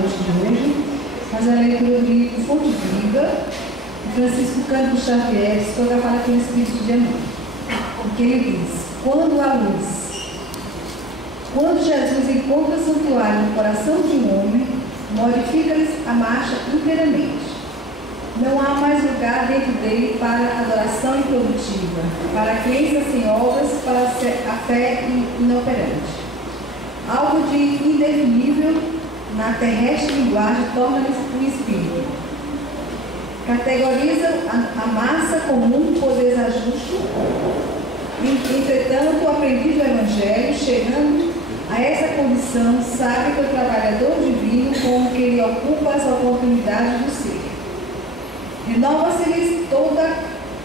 de hoje, mas a leitura do livro Fonte Viva, de Francisco Cândido Xavier, psicografado pelo Espírito de Emmanuel, porque ele diz: quando a luz, quando Jesus encontra santuário no coração de um homem, modifica-lhes a marcha inteiramente. Não há mais lugar dentro dele para adoração improdutiva, para a crença sem obras, para a fé inoperante. Algo de indefinível na terrestre linguagem torna-lhe um espírito. Categoriza a massa comum por desajuste. Entretanto, o aprendiz do Evangelho, chegando a essa condição, sabe que o trabalhador divino com o que ele ocupa as oportunidades do ser. Renova-se-lhes toda a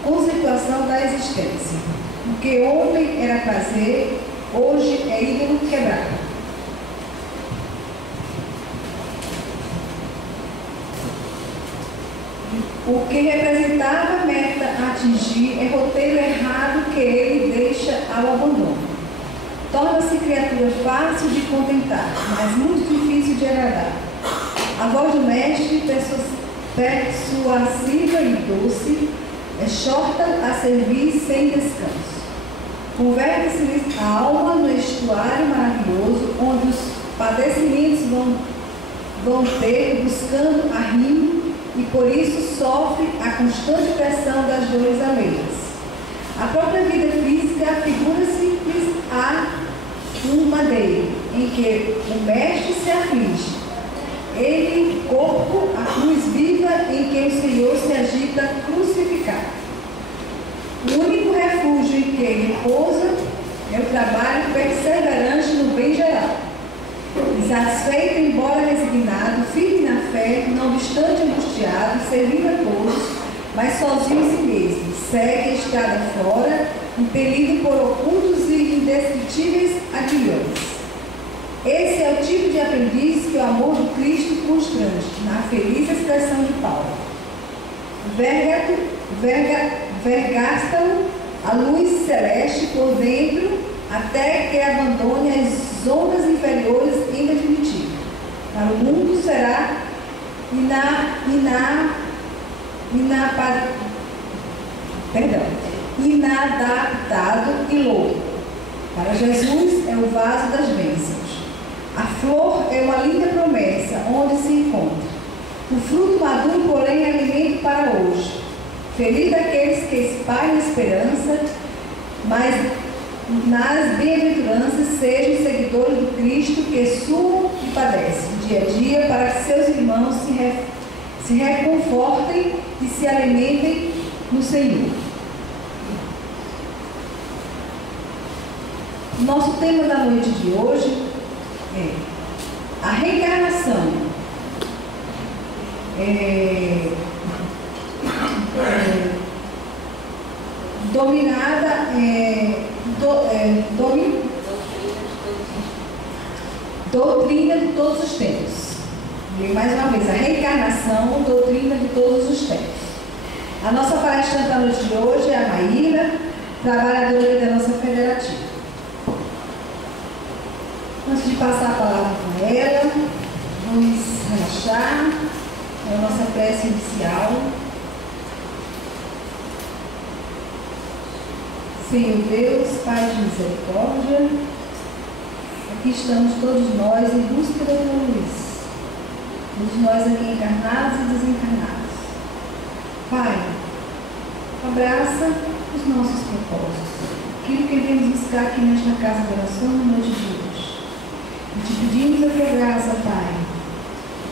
conceituação da existência. O que ontem era prazer, hoje é ídolo quebrado. O que representava a meta a atingir é roteiro errado que ele deixa ao abandono. Torna-se criatura fácil de contentar, mas muito difícil de agradar. A voz do mestre, persuasiva e doce, exorta a servir sem descanso. Converte-se a alma no estuário maravilhoso, onde os padecimentos vão ter buscando arrimo, e por isso sofre a constante pressão das dores alheias. A própria vida física figura-se a um madeiro, em que o mestre se aflige. Ele, corpo, a cruz viva em que o Senhor se agita crucificado. O único refúgio em que ele repousa é o trabalho perseverante no bem geral. Insatisfeito, embora resignado, firme na fé, não obstante angustiado, servindo a todos, mas sozinho em si mesmo, segue a estrada fora, impelido por ocultos e indescritíveis aguilhões. Esse é o tipo de aprendiz que o amor do Cristo constrange, na feliz expressão de Paulo. Vergasta-o a luz celeste por dentro, até que abandone as ondas inferiores em definitivo. Para o mundo será inadaptado e louco. Para Jesus é o vaso das bênçãos. A flor é uma linda promessa, onde se encontra. O fruto maduro, porém, é alimento para hoje. Feliz daqueles que espalham a esperança, mas nas bem-aventuranças sejam seguidores do Cristo que suam e padecem dia a dia, para que seus irmãos se reconfortem e se alimentem no Senhor. Nosso tema da noite de hoje é a reencarnação. Doutrina de todos os tempos. E mais uma vez, a reencarnação, doutrina de todos os tempos. A nossa palestrante da noite de hoje é a Maíra, trabalhadora da nossa federativa. Antes de passar a palavra para ela, vamos relaxar. É a nossa prece inicial. Senhor Deus, Pai de misericórdia, aqui estamos todos nós em busca da tua luz. Todos nós aqui encarnados e desencarnados. Pai, abraça os nossos propósitos, aquilo que viemos buscar aqui nesta casa de oração na noite de hoje. E te pedimos a tua graça, Pai.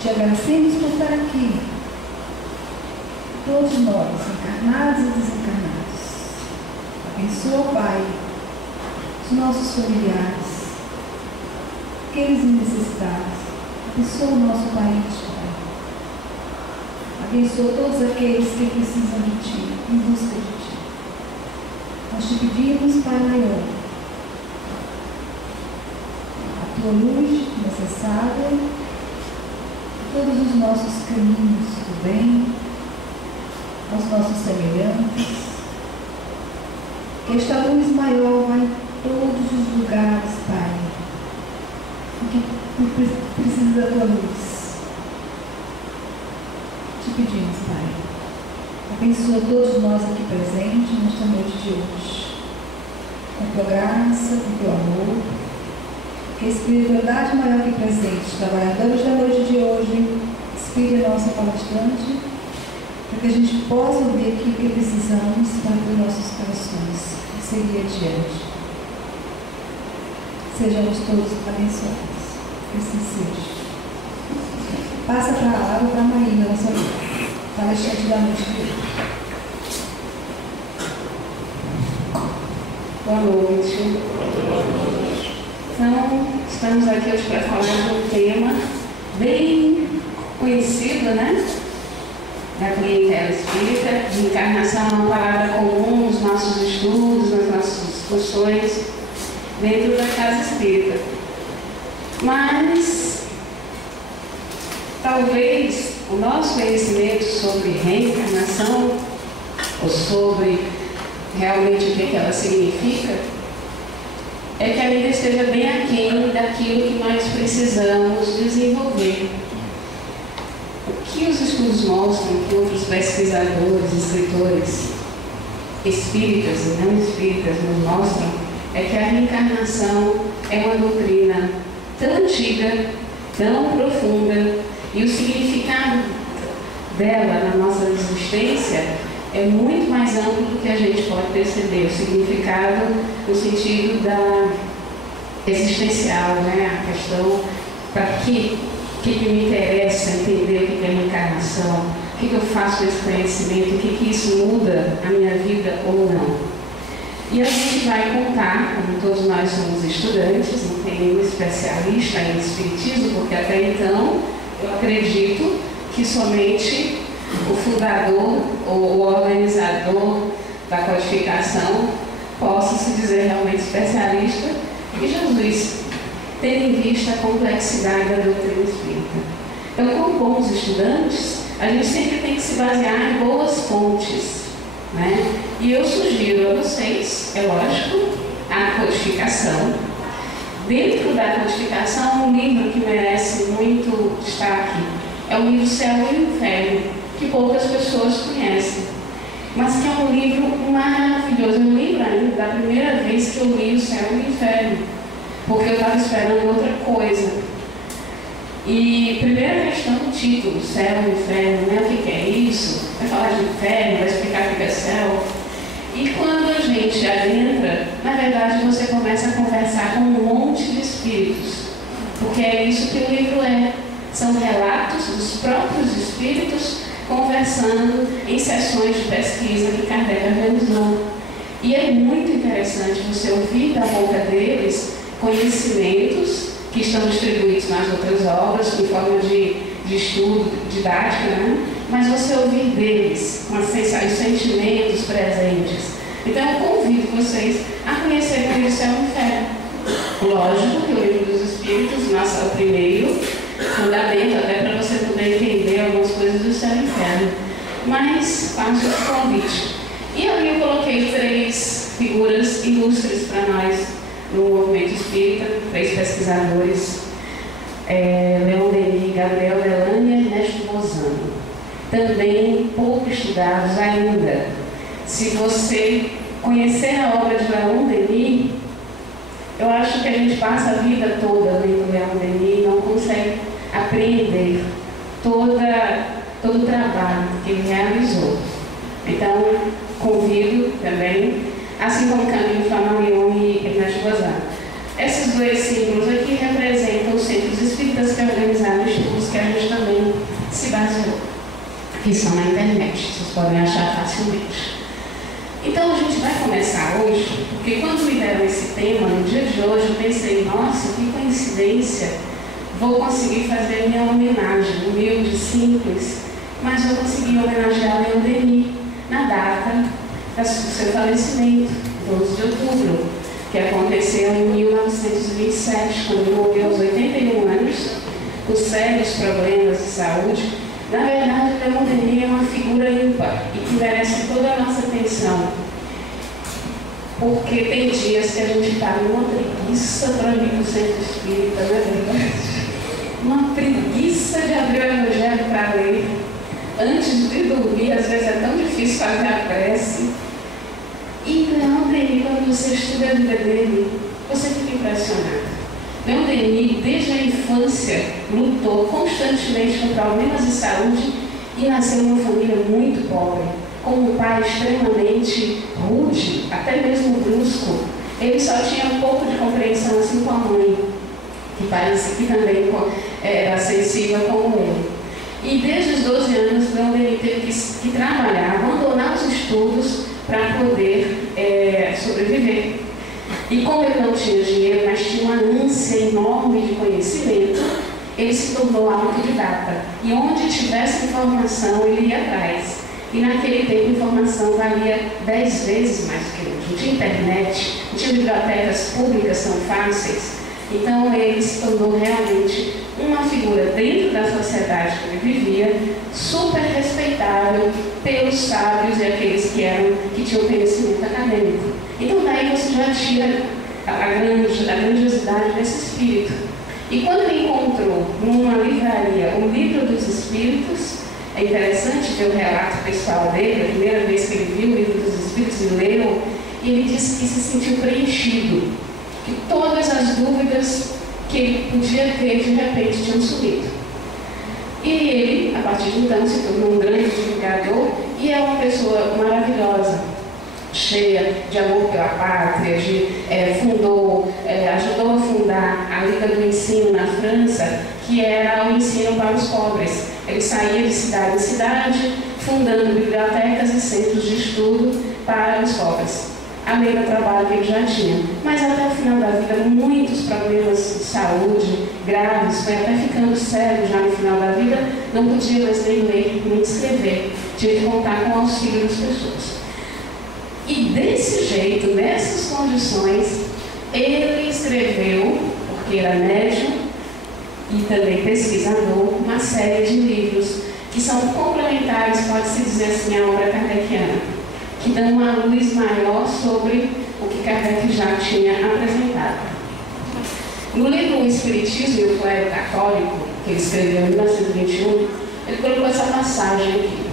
Te agradecemos por estar aqui. Todos nós, encarnados e desencarnados. Abençoa, Pai, os nossos familiares, aqueles necessitados. Abençoa o nosso país, Pai. Abençoa todos aqueles que precisam de Ti, em busca de Ti. Nós te pedimos, Pai maior, a Tua luz necessária, todos os nossos caminhos do bem, aos nossos semelhantes. Que esta luz maior vai em todos os lugares, Pai, que precisa da Tua luz. pedimos, Pai. Abençoa todos nós aqui presentes nesta noite de hoje. Com tua graça, com teu amor. Que a espiritualidade maior aqui presente, trabalhadores da noite de hoje, inspire a nossa palestrante, para que a gente possa ouvir aquilo que precisamos para os nossos corações e seguir adiante. Sejamos todos abençoados. Que assim seja. Passa a palavra para a Maína, nossa palestrante da noite de hoje. Boa noite. Então, estamos aqui hoje para falar de um tema bem conhecido, né? Da clientela espírita. De encarnação é uma palavra comum nos nossos estudos, nas nossas discussões dentro da casa espírita. Mas, talvez o nosso conhecimento sobre reencarnação, ou sobre realmente o que ela significa, é que ainda esteja bem aquém daquilo que nós precisamos desenvolver. O que os estudos mostram, que outros pesquisadores, escritores espíritas e não espíritas nos mostram, é que a reencarnação é uma doutrina tão antiga, tão profunda, e o significado dela na nossa existência é muito mais amplo do que a gente pode perceber. O significado no sentido da existencial, né? A questão, para que me interessa entender o que é reencarnação, o que eu faço com esse conhecimento, o que isso muda a minha vida ou não. E a gente vai contar, como todos nós somos estudantes, não tem nenhum especialista em espiritismo, porque até então eu acredito que somente o fundador ou o organizador da codificação possa se dizer realmente especialista, e Jesus, tendo em vista a complexidade da doutrina espírita. Então, como bons estudantes, a gente sempre tem que se basear em boas fontes, né? E eu sugiro a vocês, é lógico, a codificação. Dentro da codificação, um livro que merece muito destaque é o livro Céu e Inferno, que poucas pessoas conhecem, mas que é um livro maravilhoso. Eu lembro ainda da primeira vez que eu li o Céu e o Inferno, porque eu estava esperando outra coisa. E primeira questão do título, Céu e Inferno, né? O que é isso? Vai falar de inferno, vai explicar o que é céu. E quando a gente adentra, na verdade você começa a conversar com um monte de espíritos, porque é isso que o livro é. São relatos dos próprios espíritos conversando em sessões de pesquisa que Kardec organizou. E é muito interessante você ouvir da boca deles conhecimentos que estão distribuídos nas outras obras, em forma de estudo, didática, né? Mas você ouvir deles, com os sentimentos presentes. Então eu convido vocês a conhecerem o livro Céu e Inferno. Lógico que o livro dos Espíritos, nossa, é o primeiro fundamento, até para você poder entender algumas coisas do Céu e Inferno. Mas faço esse convite. E ali eu coloquei 3 figuras ilustres para nós no movimento espírita, 3 pesquisadores, Leon Denis, Gabriel Delane e Ernesto Bozano. Também pouco estudados ainda. Se você conhecer a obra de Leon Denis, eu acho que a gente passa a vida toda lendo Leon Denis e não consegue apreender todo o trabalho que ele realizou. Então, convido também, assim como Camilo Flammarion e Ernesto Bozano. Esses 2 símbolos aqui representam os centros espíritas que organizaram estudos que a gente também se baseou, que são na internet, vocês podem achar facilmente. Então a gente vai começar hoje, porque quando me deram esse tema, no dia de hoje, eu pensei, nossa, que coincidência, vou conseguir fazer minha homenagem, humilde, simples, mas vou conseguir homenagear Leon Denis na data do seu falecimento, 12 de outubro, que aconteceu em 1927, quando ele morreu aos 81 anos, com sérios problemas de saúde. Na verdade, Leon Denis é uma figura ímpar e que merece toda a nossa atenção, porque tem dias que a gente está numa preguiça para vir para o centro espírita, não é verdade? Uma preguiça de abrir o Evangelho para ler, antes de dormir, às vezes é tão difícil fazer a prece. E Leon Denis, quando você estuda a vida dele, você fica impressionado. Leon Denis, desde a infância, lutou constantemente com problemas de saúde e nasceu em uma família muito pobre, com um pai extremamente rude, até mesmo brusco. Ele só tinha um pouco de compreensão assim com a mãe, que parece que também era sensível como ele. E desde os 12 anos, Leon Denis teve que trabalhar, abandonar os estudos para poder sobreviver. E como ele não tinha dinheiro, mas tinha uma ânsia enorme de conhecimento, ele se tornou autodidata. E onde tivesse informação, ele ia atrás. E naquele tempo, informação valia 10 vezes mais do que hoje. Não tinha internet, não tinha bibliotecas públicas tão fáceis. Então, ele se tornou realmente uma figura dentro da sociedade que ele vivia, super respeitável pelos sábios e aqueles que tinham conhecimento acadêmico. Então, daí você já tira a grandiosidade desse espírito. E quando ele encontrou numa livraria o Livro dos Espíritos, é interessante ver o relato pessoal dele, a primeira vez que ele viu o Livro dos Espíritos e leu, e ele disse que se sentiu preenchido, que todas as dúvidas que ele podia ter, de repente, tinham sumido. E ele, a partir de então, se tornou um grande divulgador e é uma pessoa maravilhosa, cheia de amor pela pátria, ajudou a fundar a Liga do Ensino na França, que era o ensino para os pobres. Ele saía de cidade em cidade, fundando bibliotecas e centros de estudo para os pobres, além do trabalho que ele já tinha. Mas até o final da vida, muitos problemas de saúde graves, foi até ficando cego já no final da vida, não podia mais nem ler, nem escrever, tinha que contar com o auxílio das pessoas. E desse jeito, nessas condições, ele escreveu, porque era médium e também pesquisador, uma série de livros que são complementares, pode-se dizer assim, à obra kardeciana, que dão uma luz maior sobre o que Kardec já tinha apresentado. No livro O Espiritismo e o Clero Católico, que ele escreveu em 1921, ele colocou essa passagem aqui.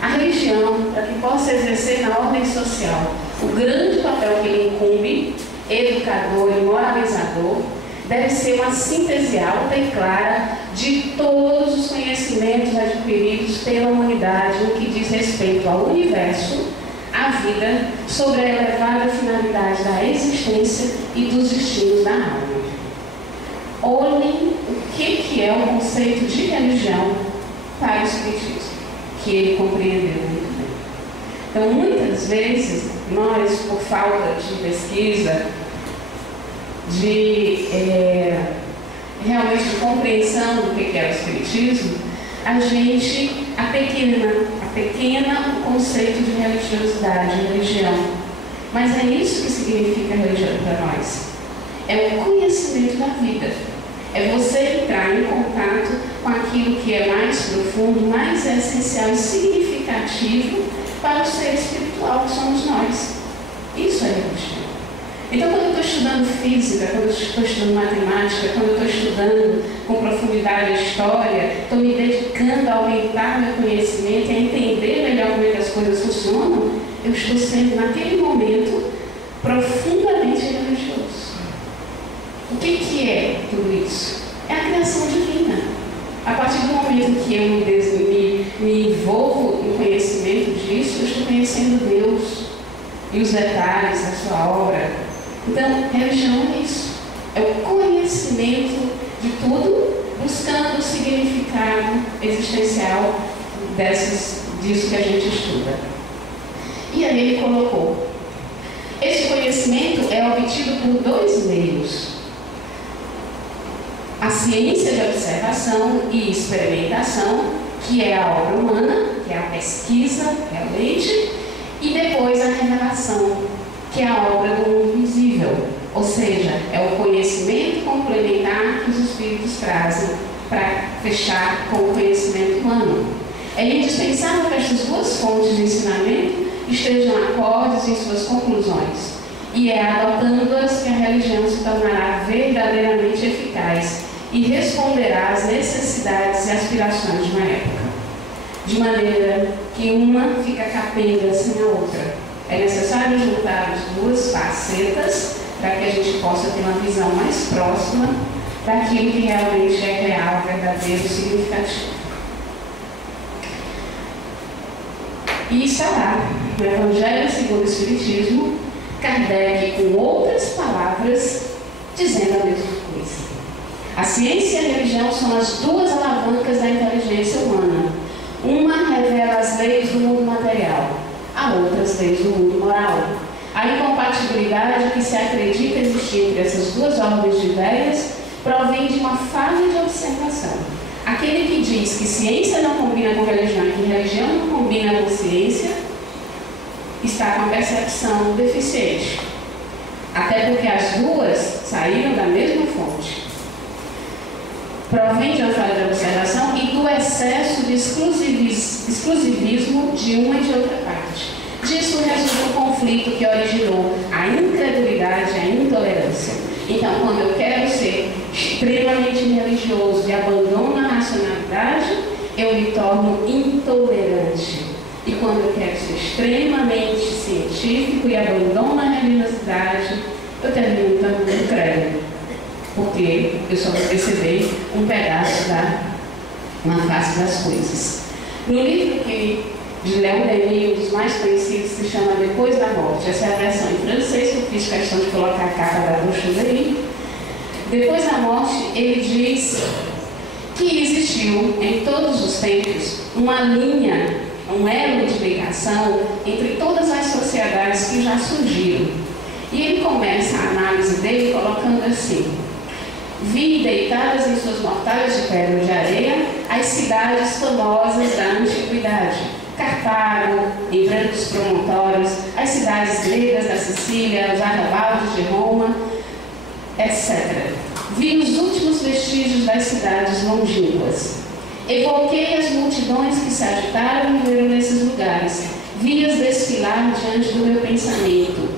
A religião, para que possa exercer na ordem social o grande papel que lhe incumbe, educador e moralizador, deve ser uma síntese alta e clara de todos os conhecimentos adquiridos pela humanidade no que diz respeito ao universo, à vida, sobre a elevada finalidade da existência e dos destinos da alma. Olhem o que é o conceito de religião para o Espiritismo, que ele compreendeu muito bem. Então, muitas vezes, nós, por falta de pesquisa, realmente de compreensão do que é o Espiritismo, a gente apequena o conceito de religiosidade, religião. Mas é isso que significa religião para nós. É o conhecimento da vida. É você entrar em contato com aquilo que é mais profundo, mais essencial e significativo para o ser espiritual que somos nós. Isso é religião. Então, quando eu estou estudando física, quando eu estou estudando matemática, quando eu estou estudando com profundidade a história, estou me dedicando a aumentar meu conhecimento e a entender melhor como é que as coisas funcionam, eu estou sendo, naquele momento, profundamente religioso. O que é tudo isso? É a criação divina. A partir do momento que eu me envolvo no conhecimento disso, eu estou conhecendo Deus e os detalhes da sua obra. Então, religião é isso. É o conhecimento de tudo, buscando o significado existencial disso que a gente estuda. E aí ele colocou: esse conhecimento é obtido por dois meios: a ciência de observação e experimentação, que é a obra humana, que é a pesquisa realmente, e depois a revelação, que é a obra do mundo visível, ou seja, é o conhecimento complementar que os espíritos trazem para fechar com o conhecimento humano. É indispensável que estas duas fontes de ensinamento estejam acordes em suas conclusões, e é adotando-as que a religião se tornará verdadeiramente eficaz e responderá às necessidades e aspirações de uma época. de maneira que uma fica capenga sem a outra. É necessário juntar as duas facetas para que a gente possa ter uma visão mais próxima daquilo que realmente é real, verdadeiro, significativo. E está lá, no Evangelho segundo o Espiritismo, Kardec, com outras palavras, dizendo a mesma coisa. A ciência e a religião são as duas alavancas da inteligência humana. Uma revela as leis do mundo material, a outra as leis do mundo moral. A incompatibilidade que se acredita existir entre essas duas ordens de ideias provém de uma falha de observação. Aquele que diz que ciência não combina com religião e que religião não combina com ciência está com a percepção deficiente. Até porque as duas saíram da mesma fonte. Provém de uma falha de observação e do excesso de exclusivismo de uma e de outra parte. Disso resulta o conflito que originou a incredulidade e a intolerância. Então, quando eu quero ser extremamente religioso e abandono a racionalidade, eu me torno intolerante. E quando eu quero ser extremamente científico e abandono a religiosidade, eu termino também incrédulo. Porque eu só vou perceber um pedaço da uma face das coisas. No livro de Leon Denis, um dos mais conhecidos, se chama Depois da Morte. Essa é a versão em francês, que eu fiz questão de colocar a capa da brochura aí. Depois da morte, ele diz que existiu em todos os tempos uma linha, um elo de ligação entre todas as sociedades que já surgiram. E ele começa a análise dele colocando assim: vi deitadas em suas mortalhas de pedra de areia as cidades famosas da antiguidade. Cartago, em brancos promontórios, as cidades gregas da Sicília, os arrabaldes de Roma, etc. Vi os últimos vestígios das cidades longínquas. Evoquei as multidões que se agitaram e viveram nesses lugares. Vi-as desfilar diante do meu pensamento.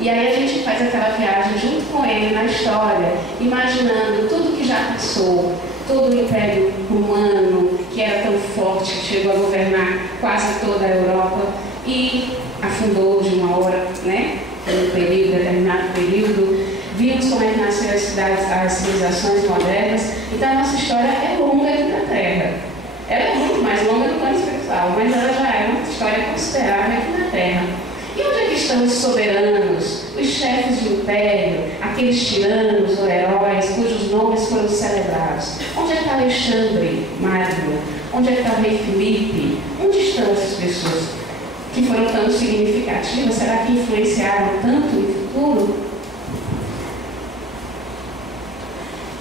E aí a gente faz aquela viagem junto com ele na história, imaginando tudo que já passou, todo o Império Romano, que era tão forte, que chegou a governar quase toda a Europa e afundou de uma hora, né, em um determinado período. Vimos como é que nasceram as cidades, as civilizações modernas. Então a nossa história é longa aqui na Terra. Ela é muito mais longa do plano espiritual, mas ela já é uma história considerável aqui na Terra. E onde é que estão os soberanos, os chefes de império, aqueles tiranos ou heróis cujos nomes foram celebrados? Onde é que está Alexandre Magno? Onde é que está o rei Filipe? Onde estão essas pessoas que foram tão significativas? Será que influenciaram tanto no futuro?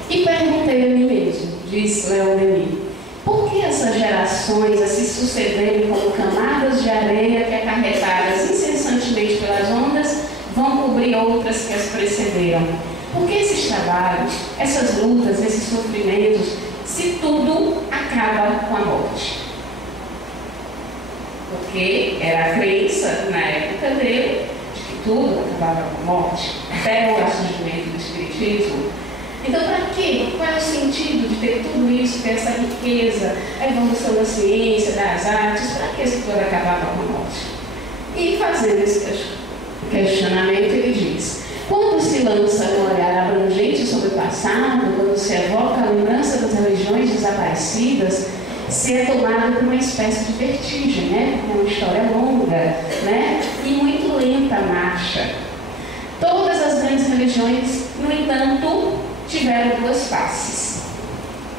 E perguntei a mim mesmo, diz Leon Denis, por que essas gerações a se sucederem como camadas de areia que, acarretadas incessantemente pelas ondas, vão cobrir outras que as precederam? Por que esses trabalhos, essas lutas, esses sofrimentos, se tudo acaba com a morte? Porque era a crença, na época dele, de que tudo acabava com a morte, até o surgimento do Espiritismo. Então, para quê? Qual é o sentido de ter tudo isso, ter essa riqueza, a evolução da ciência, das artes? Para que isso tudo acabava com a morte? E fazendo esse questionamento, ele diz: quando se lança um olhar abrangente sobre o passado, quando se evoca a lembrança das religiões desaparecidas, se é tomado por uma espécie de vertigem, né? É uma história longa, né? E muito lenta a marcha. Todas as grandes religiões, no entanto, tiveram duas faces.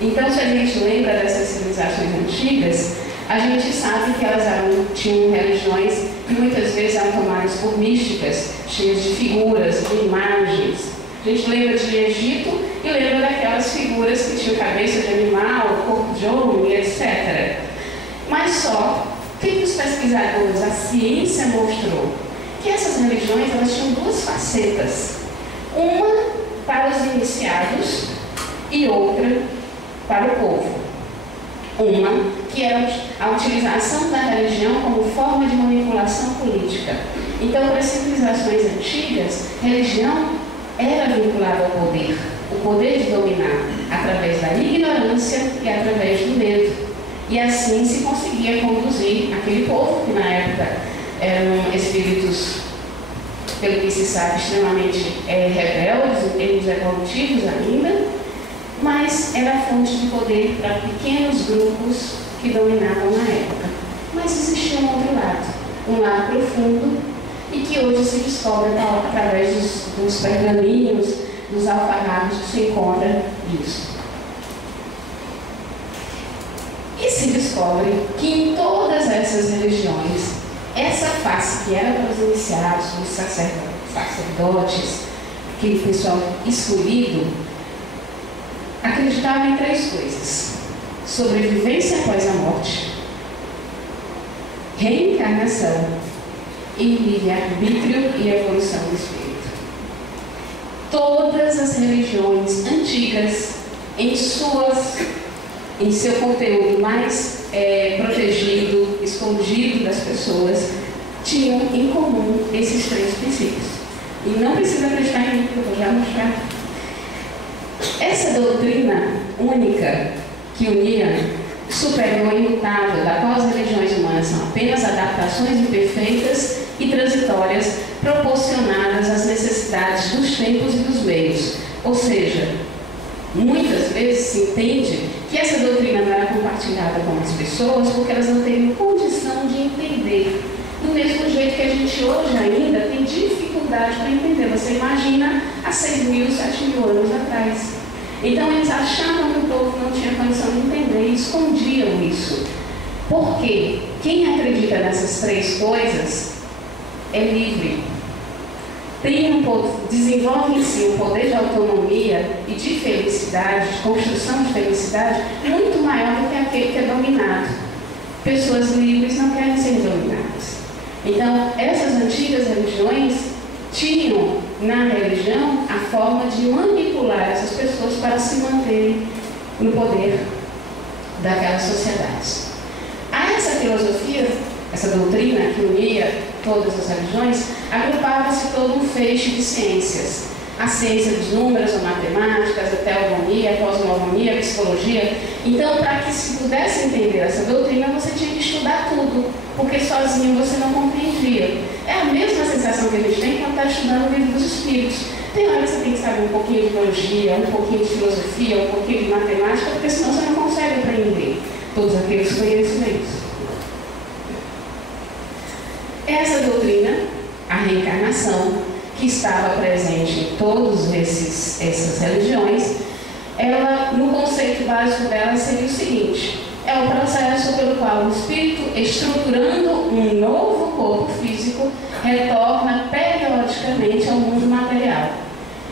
Então, se a gente lembra dessas civilizações antigas, a gente sabe que elas tinham religiões que muitas vezes eram tomadas por místicas, cheias de figuras, de imagens. A gente lembra de Egito e lembra daquelas figuras que tinham cabeça de animal, corpo de homem, etc. Mas só que os pesquisadores, a ciência mostrou que essas religiões elas tinham duas facetas. Uma para os iniciados e outra para o povo. Uma que era a utilização da religião como forma de manipulação política. Então, para as civilizações antigas, religião era vinculada ao poder, o poder de dominar, através da ignorância e através do medo. E assim se conseguia conduzir aquele povo, que na época eram espíritos, pelo que se sabe, extremamente rebeldes, em termos evolutivos ainda, mas era fonte de poder para pequenos grupos que dominavam na época. Mas existia um outro lado, um lado profundo, e que hoje se descobre através dos pergaminhos, dos alfarrábios que se encontra isso. E se descobre que em todas essas religiões, essa face que era para os iniciados, os sacerdotes, aquele pessoal escolhido, acreditava em 3 coisas: sobrevivência após a morte, reencarnação e livre-arbítrio e evolução do espírito. Todas as religiões antigas, em seu conteúdo mais protegido, escondido das pessoas, tinham em comum esses 3 princípios. E não precisa acreditar em mim, que eu vou já mostrar. Essa doutrina única que unia, superior e imutável, da qual as religiões humanas são apenas adaptações imperfeitas e transitórias proporcionadas às necessidades dos tempos e dos meios. Ou seja, muitas vezes se entende que essa doutrina não era compartilhada com as pessoas porque elas não teriam condição de entender. Do mesmo jeito que a gente hoje ainda tem dificuldade para entender. Você imagina há 6.000, 7.000 anos atrás. Então eles achavam que o povo não tinha condição de entender e escondiam isso. Porque quem acredita nessas 3 coisas é livre. Desenvolve em si um poder de autonomia e de felicidade, de construção de felicidade, muito maior do que aquele que é dominado. Pessoas livres não querem ser dominadas. Então, essas antigas religiões tinham na religião a forma de manipular essas pessoas para se manterem no poder daquelas sociedades. A essa filosofia, essa doutrina que unia todas as religiões, agrupava-se todo um feixe de ciências. A ciência dos números, a matemática, a teogonia, a cosmogonia, a psicologia. Então, para que se pudesse entender essa doutrina, você tinha que estudar tudo, porque sozinho você não compreendia. É a mesma sensação que a gente tem quando está estudando o livro dos Espíritos. Tem hora que você tem que saber um pouquinho de biologia, um pouquinho de filosofia, um pouquinho de matemática, porque senão você não consegue aprender todos aqueles conhecimentos. Essa doutrina, a reencarnação, que estava presente em todas essas religiões, ela, no conceito básico dela, seria o seguinte: é o processo pelo qual o espírito, estruturando um novo corpo físico, retorna periodicamente ao mundo material.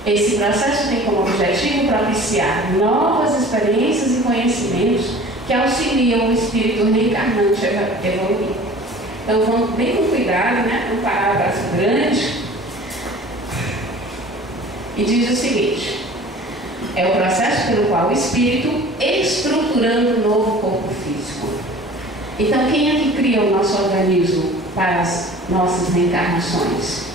Esse processo tem como objetivo propiciar novas experiências e conhecimentos que auxiliam o espírito reencarnante a evoluir. Então vamos bem com cuidado, né? Um parágrafo grande. E diz o seguinte: é o processo pelo qual o espírito, estruturando um novo corpo físico. Então, quem é que cria o nosso organismo para as nossas reencarnações?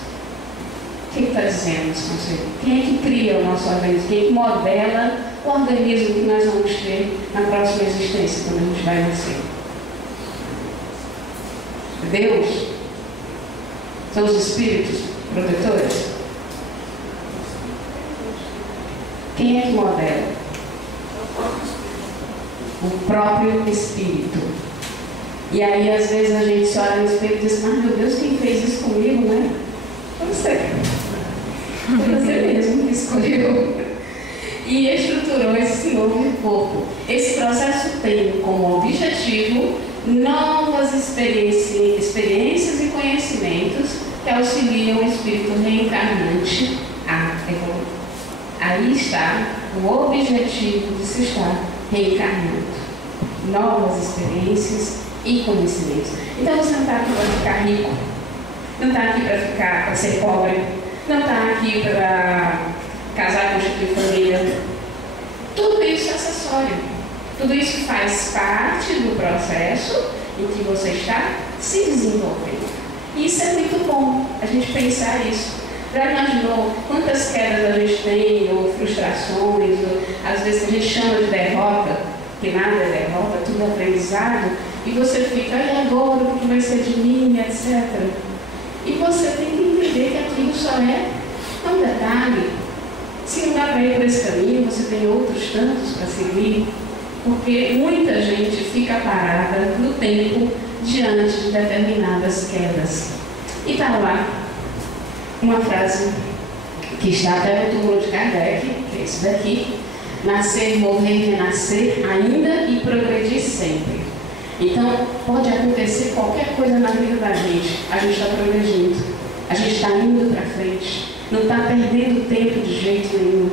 O que está dizendo esse conceito? Quem é que cria o nosso organismo? Quem é que modela o organismo que nós vamos ter na próxima existência, quando a gente vai nascer? Deus? São os espíritos protetores? Quem é que modela? O próprio Espírito. E aí, às vezes, a gente se olha no espelho e diz: mas meu Deus, quem fez isso comigo, né? Você. Foi você mesmo que escolheu. E estruturou esse novo corpo. Esse processo tem como objetivo novas experiências e conhecimentos que auxiliam o espírito reencarnante a evoluir. Aí está o objetivo de se estar reencarnando. Novas experiências e conhecimentos. Então você não está aqui para ficar rico, não está aqui para ser pobre, não está aqui para casar, constituir família. Tudo isso é acessório. Tudo isso faz parte do processo em que você está se desenvolvendo. E isso é muito bom, a gente pensar isso. Já imaginou quantas quedas a gente tem, ou frustrações, ou às vezes a gente chama de derrota, que nada é derrota, tudo é aprendizado, e você fica, e agora, o que vai ser de mim, etc. E você tem que entender que aquilo só é um detalhe. Se não dá para ir por esse caminho, você tem outros tantos para seguir, porque muita gente fica parada no tempo diante de determinadas quedas. E está lá uma frase que está até no túmulo de Kardec, que é isso daqui: nascer, morrer, renascer ainda e progredir sempre. Então, pode acontecer qualquer coisa na vida da gente, a gente está progredindo, a gente está indo para frente, não está perdendo tempo de jeito nenhum,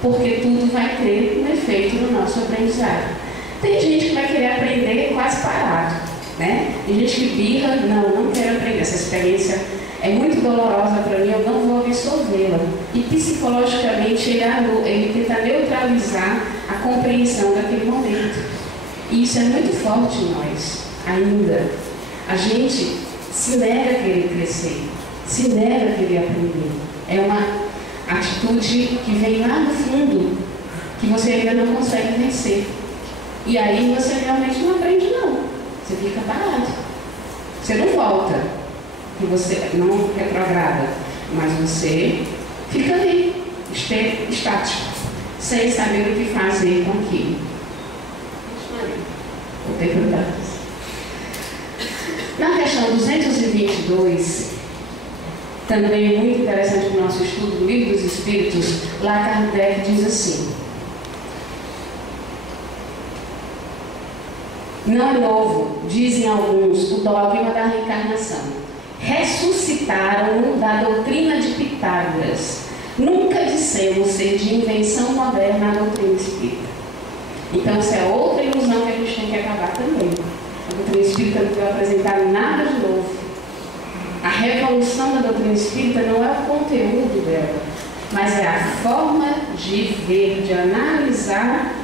porque tudo vai ter um efeito no nosso aprendizado. Tem gente que vai querer aprender quase parado, né? Tem gente que birra, não quero aprender, essa experiência é muito dolorosa para mim, eu não vou absorvê-la. E psicologicamente ele tenta neutralizar a compreensão daquele momento. E isso é muito forte em nós, ainda. A gente se nega a querer crescer, se nega a querer aprender. É uma atitude que vem lá no fundo, que você ainda não consegue vencer. E aí você realmente não aprende, não. Você fica parado. Você não volta, que você não retrograda, mas você fica ali, estático, sem saber o que fazer com aquilo. Voltei para o dados. Na questão 222, também muito interessante para o nosso estudo do Livro dos Espíritos, lá Kardec diz assim: não é novo, dizem alguns, o dogma da reencarnação. Ressuscitaram-no da doutrina de Pitágoras. Nunca dissemos ser de invenção moderna a doutrina espírita. Então, isso é outra ilusão que a gente tem que acabar também. A doutrina espírita não vai apresentar nada de novo. A revolução da doutrina espírita não é o conteúdo dela, mas é a forma de ver, de analisar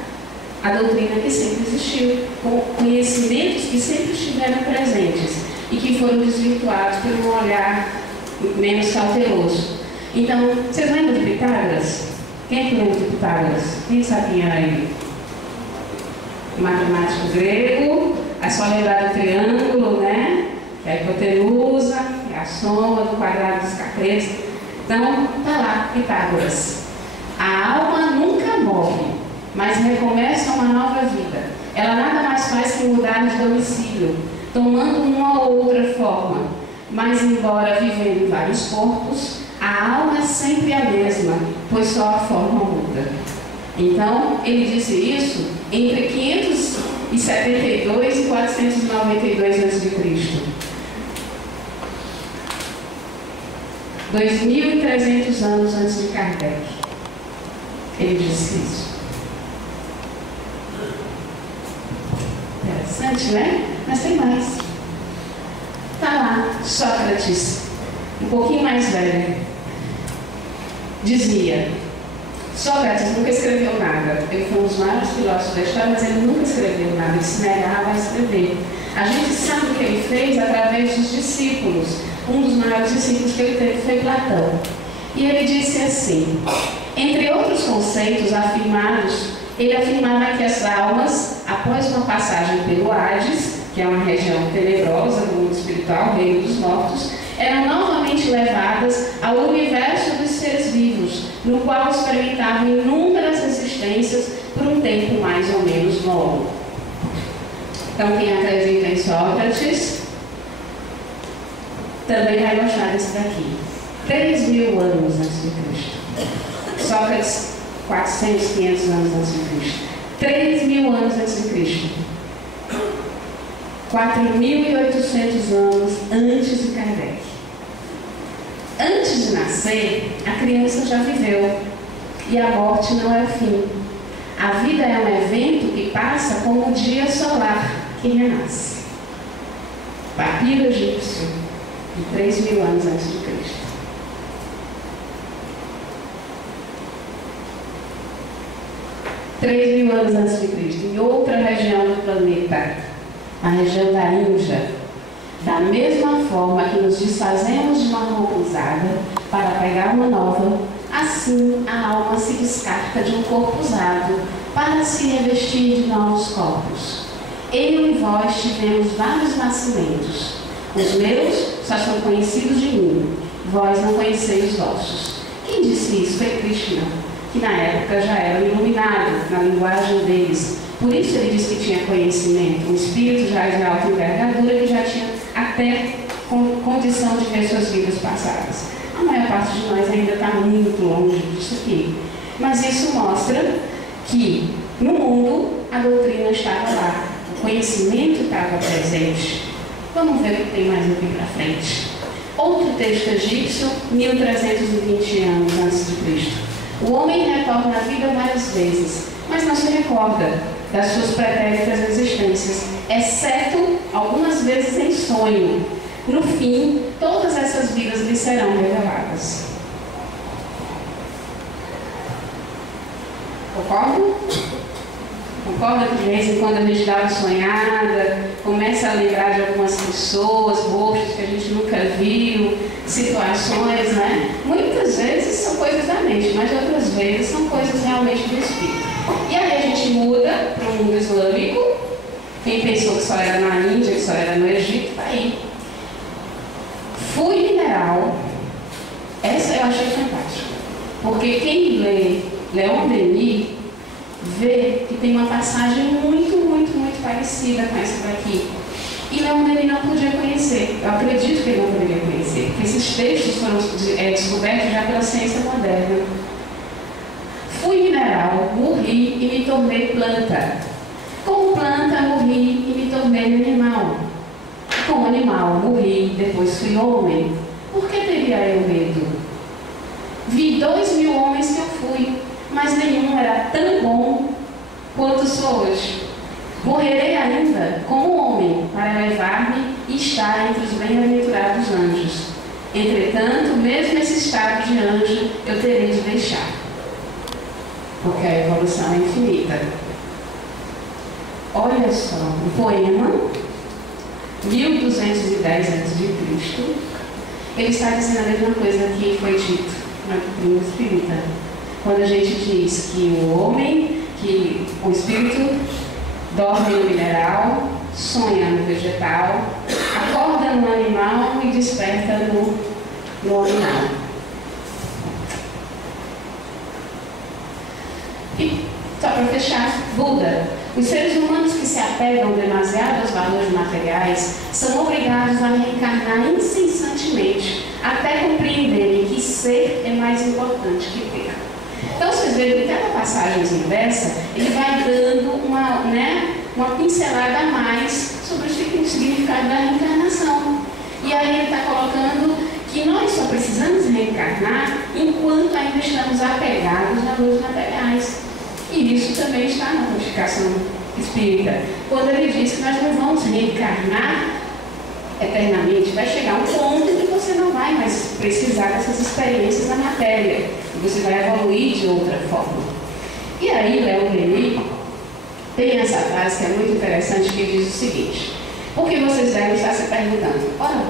a doutrina que sempre existiu, com conhecimentos que sempre estiveram presentes e que foram desvirtuados por um olhar menos cauteloso. Então, vocês lembram de Pitágoras? Quem é que lembra de Pitágoras? Quem sabe quem era ele? Matemático grego, é só lembrar do triângulo, né? Que é a hipotenusa, é a soma do quadrado dos catetos. Então, está lá, Pitágoras. A alma nunca morre, mas recomeça uma nova vida. Ela nada mais faz que mudar de domicílio, tomando uma ou outra forma. Mas, embora vivendo em vários corpos, a alma é sempre a mesma, pois só a forma muda. Então, ele disse isso entre 572 e 492 a.C. 2.300 anos antes de Kardec. Ele disse isso. Interessante, né? Mas tem mais. Está lá, Sócrates, um pouquinho mais velho, dizia: Sócrates nunca escreveu nada. Ele foi um dos maiores filósofos da história, mas ele nunca escreveu nada. Ele se negava a escrever. A gente sabe o que ele fez através dos discípulos. Um dos maiores discípulos que ele teve foi Platão. E ele disse assim: entre outros conceitos afirmados, ele afirmava que as almas, após uma passagem pelo Hades, que é uma região tenebrosa do mundo espiritual, reino dos mortos, eram novamente levadas ao universo dos seres vivos, no qual experimentavam inúmeras existências por um tempo mais ou menos longo. Então, quem acredita em Sócrates também vai gostar desse daqui. 3.000 anos antes de Cristo. Sócrates, 400, 500 anos antes de Cristo. 3.000 anos antes de Cristo. 4.800 anos antes de Kardec. Antes de nascer, a criança já viveu. E a morte não é o fim. A vida é um evento que passa como o dia solar que renasce. Papiro egípcio, de 3.000 anos antes de Cristo. Três mil anos antes de Cristo, em outra região do planeta, a região da Índia, da mesma forma que nos desfazemos de uma roupa usada para pegar uma nova, assim a alma se descarta de um corpo usado para se revestir de novos corpos. Eu e vós tivemos vários nascimentos. Os meus só são conhecidos de mim, vós não conheceis os vossos. Quem disse isso? Foi Krishna, que na época já era iluminado na linguagem deles. Por isso ele disse que tinha conhecimento, um espírito já de alta envergadura que já tinha até condição de ver suas vidas passadas. A maior parte de nós ainda está muito longe disso aqui. Mas isso mostra que no mundo a doutrina estava lá, o conhecimento estava presente. Vamos ver o que tem mais aqui para frente. Outro texto egípcio, 1320 anos antes de Cristo. O homem retorna à vida várias vezes, mas não se recorda das suas pretéritas existências, exceto algumas vezes em sonho. No fim, todas essas vidas lhe serão reveladas. Concordam? Concorda que de vez em quando a gente dá uma sonhada, começa a lembrar de algumas pessoas, rostos que a gente nunca viu, situações, né? Muitas vezes são coisas da mente, mas outras vezes são coisas realmente do espírito. E aí a gente muda para o mundo islâmico. Quem pensou que só era na Índia, que só era no Egito, está aí. Fui mineral. Essa eu achei fantástica. Porque quem lê Leon Denis vê que tem uma passagem muito parecida com essa daqui. E Leon Denis não podia conhecer. Eu acredito que ele não poderia conhecer, porque esses textos foram descobertos já pela ciência moderna. Fui mineral, morri e me tornei planta. Como planta, morri e me tornei animal. Como animal, morri, depois fui homem. Por que teria eu medo? Vi 2000 homens que eu fui, mas nenhum era tão bom quanto sou hoje. Morrerei ainda como homem para elevar-me e estar entre os bem-aventurados anjos. Entretanto, mesmo esse estado de anjo eu terei de deixar, porque a evolução é infinita. Olha só, o poema 1210 a.C. ele está dizendo a mesma coisa que foi dito na doutrina espírita. Quando a gente diz que o homem, que o espírito dorme no mineral, sonha no vegetal, acorda no animal e desperta no animal. E só para fechar, Buda. Os seres humanos que se apegam demasiado aos valores materiais são obrigados a reencarnar incessantemente, até compreenderem que ser é mais importante que ter. Então, vocês veem que cada passagem inversa, ele vai dando uma pincelada a mais sobre o significado da reencarnação. E aí ele está colocando que nós só precisamos reencarnar enquanto ainda estamos apegados a valores materiais. E isso também está na codificação espírita. Quando ele diz que nós não vamos reencarnar eternamente, vai chegar um ponto em que você não vai mais precisar dessas experiências na matéria. Você vai evoluir de outra forma. E aí, Leon Denis tem essa frase que é muito interessante, que diz o seguinte: porque vocês devem estar se perguntando, ora,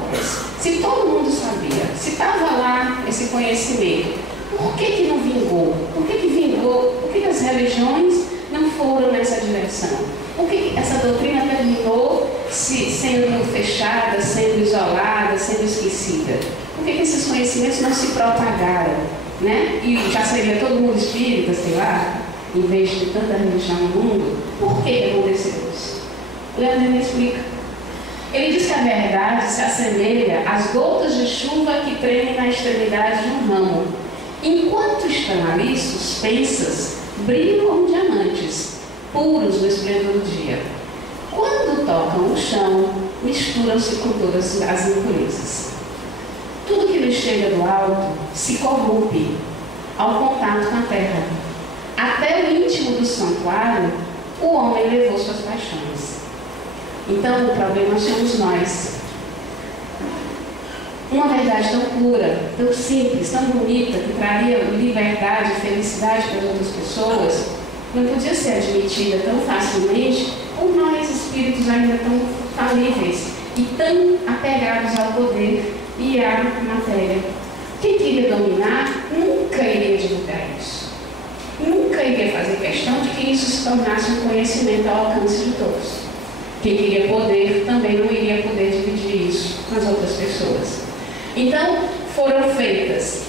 se todo mundo sabia, se estava lá esse conhecimento, por que não vingou? Por que vingou? Por que as religiões não foram nessa direção? Por que essa doutrina terminou sendo fechada, sendo isolada, sendo esquecida? Por que esses conhecimentos não se propagaram? Né? E já seria todo mundo espírita, sei lá, em vez de tanta religião no mundo? Por que aconteceu isso? Leon Denis explica. Ele diz que a verdade se assemelha às gotas de chuva que tremem na extremidade de um ramo. Enquanto estão ali suspensas, brilham como diamantes, puros no esplendor do dia. Quando tocam o chão, misturam-se com todas as impurezas. Tudo que lhe chega do alto se corrompe ao contato com a terra. Até o íntimo do santuário, o homem levou suas paixões. Então, o problema somos nós. Uma verdade tão pura, tão simples, tão bonita, que traria liberdade e felicidade para as outras pessoas, não podia ser admitida tão facilmente por nós, espíritos ainda tão falíveis e tão apegados ao poder e à matéria. Quem queria dominar nunca iria divulgar isso. nunca iria fazer questão de que isso se tornasse um conhecimento ao alcance de todos. Quem queria poder também não iria poder dividir isso com as outras pessoas. Então, foram feitas,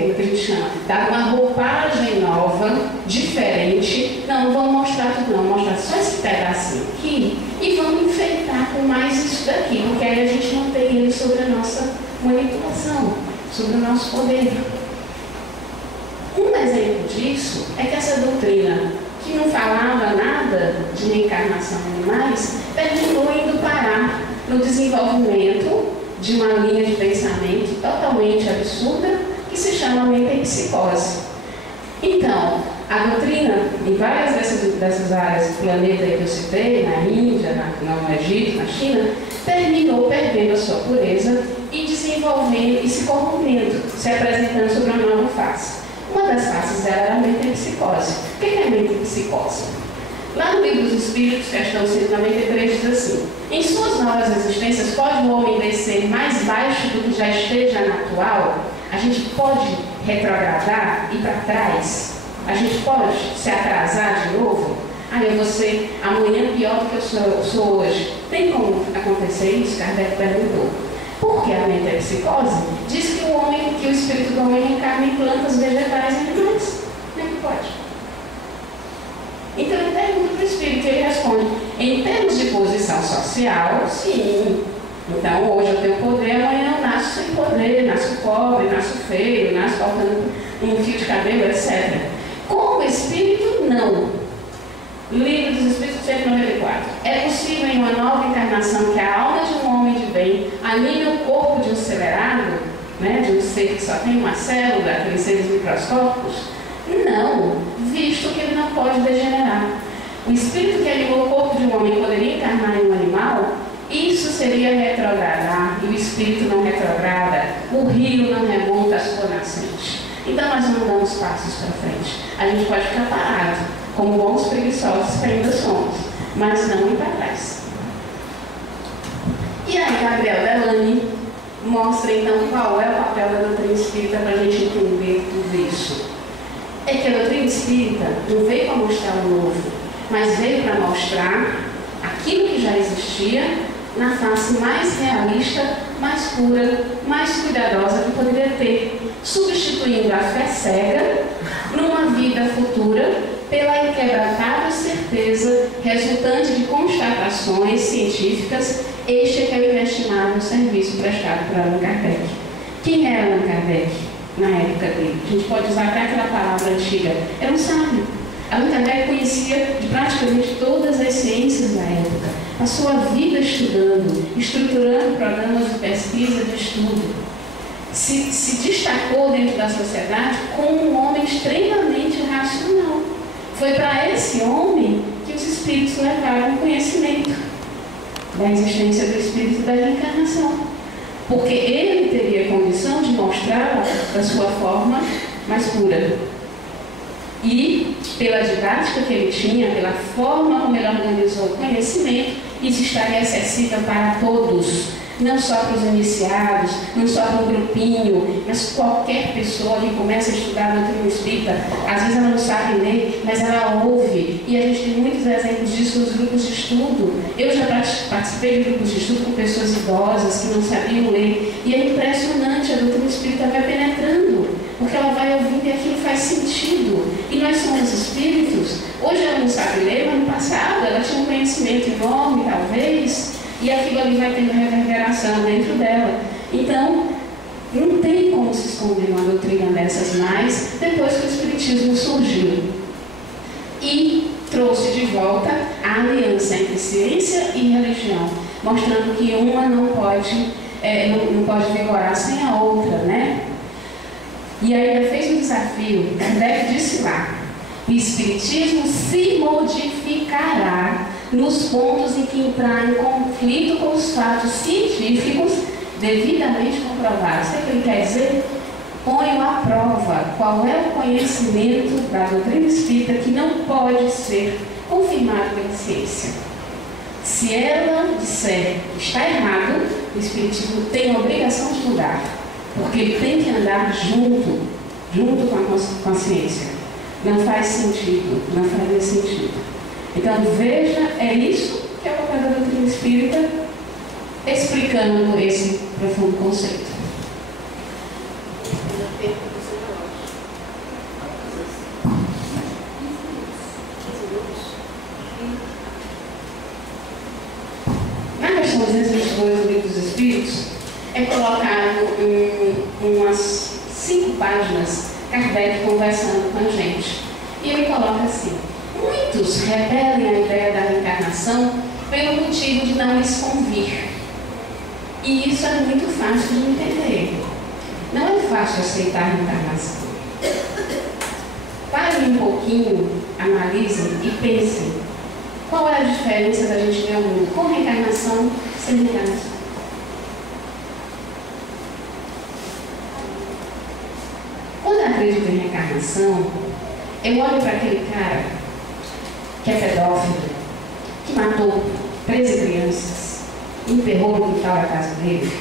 como que a gente chama? Dá uma roupagem nova, diferente. Não vamos mostrar tudo não, mostrar só esse pedacinho aqui e vamos enfeitar com mais isso daqui, porque aí a gente não tem ele sobre a nossa manipulação, sobre o nosso poder. Um exemplo disso é que essa doutrina, que não falava nada de reencarnação em animais, terminou indo parar no desenvolvimento de uma linha de pensamento totalmente absurda que se chama metempsicose. Então, a doutrina, em várias dessas áreas do planeta que eu citei, na Índia, no Egito, na China, terminou perdendo a sua pureza e desenvolvendo e se corrompendo, se apresentando sobre uma nova face. Uma das faces dela era a metempsicose. O que é a metempsicose? Lá no Livro dos Espíritos, questão 193, diz assim: em suas novas existências, pode o homem descer mais baixo do que já esteja na atual? A gente pode retrogradar, ir para trás? A gente pode se atrasar de novo? Eu vou ser amanhã pior do que eu sou hoje. Tem como acontecer isso? Kardec perguntou. Porque a metempsicose diz que o espírito do homem reencarna em plantas, vegetais e animais. Como é que pode? Então ele pergunta para o espírito e ele responde: em termos de posição social, sim. Então hoje eu tenho poder, amanhã eu nasço sem poder, nasço pobre, nasço feio, nasço faltando um fio de cabelo, etc. Como espírito, não. Livro dos Espíritos 194. É possível em uma nova encarnação que a alma de um homem de bem anime o corpo de um acelerado, de um ser que só tem uma célula, aqueles seres microscópicos? Não, visto que ele não pode degenerar. O espírito que animou o corpo de um homem poderia encarnar em um animal? Isso seria retrogradar, e o espírito não retrograda, o rio não remonta a sua nascente. Então nós não damos passos para frente. A gente pode ficar parado, como bons preguiçosos que ainda somos, mas não ir para trás. E aí, Gabriel Delany mostra então qual é o papel da doutrina espírita para a gente entender tudo isso. É que a doutrina espírita não veio para mostrar o novo, mas veio para mostrar aquilo que já existia na face mais realista, mais pura, mais cuidadosa que poderia ter, substituindo a fé cega numa vida futura pela inquebrantável certeza resultante de constatações científicas. Este é que é o inestimável serviço prestado por Allan Kardec. Quem é Allan Kardec na época dele? A gente pode usar até aquela palavra antiga. Era um sábio. Allan Kardec conhecia de praticamente todas as ciências da época. Passou a vida estudando, estruturando programas de pesquisa e de estudo. Se destacou dentro da sociedade como um homem extremamente racional. Foi para esse homem que os espíritos levaram o conhecimento da existência do espírito e da reencarnação. Porque ele teria condição de mostrá-la da sua forma mais pura. E, pela didática que ele tinha, pela forma como ele organizou o conhecimento, isso estaria acessível para todos. Não só para os iniciados, não só para um grupinho, mas qualquer pessoa que começa a estudar a doutrina espírita. Às vezes ela não sabe ler, mas ela ouve. E a gente tem muitos exemplos disso nos grupos de estudo. Eu já participei de grupos de estudo com pessoas idosas que não sabiam ler. E é impressionante, a doutrina espírita vai penetrando, porque ela vai ouvindo e aquilo faz sentido. E nós somos espíritos. Hoje ela não sabe ler, mas no passado ela tinha um conhecimento enorme, talvez. E aquilo ali vai tendo reverberação dentro dela. Então, não tem como se esconder uma doutrina dessas mais depois que o Espiritismo surgiu. E trouxe de volta a aliança entre ciência e religião, mostrando que uma não pode vigorar sem a outra, né? E ainda fez um desafio. Kardec disse lá: o Espiritismo se modificará nos pontos em que entrar em conflito com os fatos científicos devidamente comprovados. O que ele quer dizer? Ponho à prova qual é o conhecimento da doutrina espírita que não pode ser confirmado pela ciência. Se ela disser que está errado, o Espiritismo tem a obrigação de mudar, porque ele tem que andar junto junto com a consciência. Não faz sentido, não faria sentido. Então, veja, é isso que é o papel da doutrina espírita, explicando esse profundo conceito. Na questão 222 do Livro dos Espíritos, é colocado em umas 5 páginas Kardec conversando com a gente. E ele coloca assim: muitos repelem a ideia da reencarnação pelo motivo de não lhes convir. E isso é muito fácil de entender. Não é fácil aceitar a reencarnação. Parem um pouquinho, analisem e pensem. Qual é a diferença da gente ver o mundo com reencarnação e sem reencarnação? Quando eu acredito em reencarnação, eu olho para aquele cara que é pedófilo, que matou 13 crianças, enterrou no quintal da casa dele.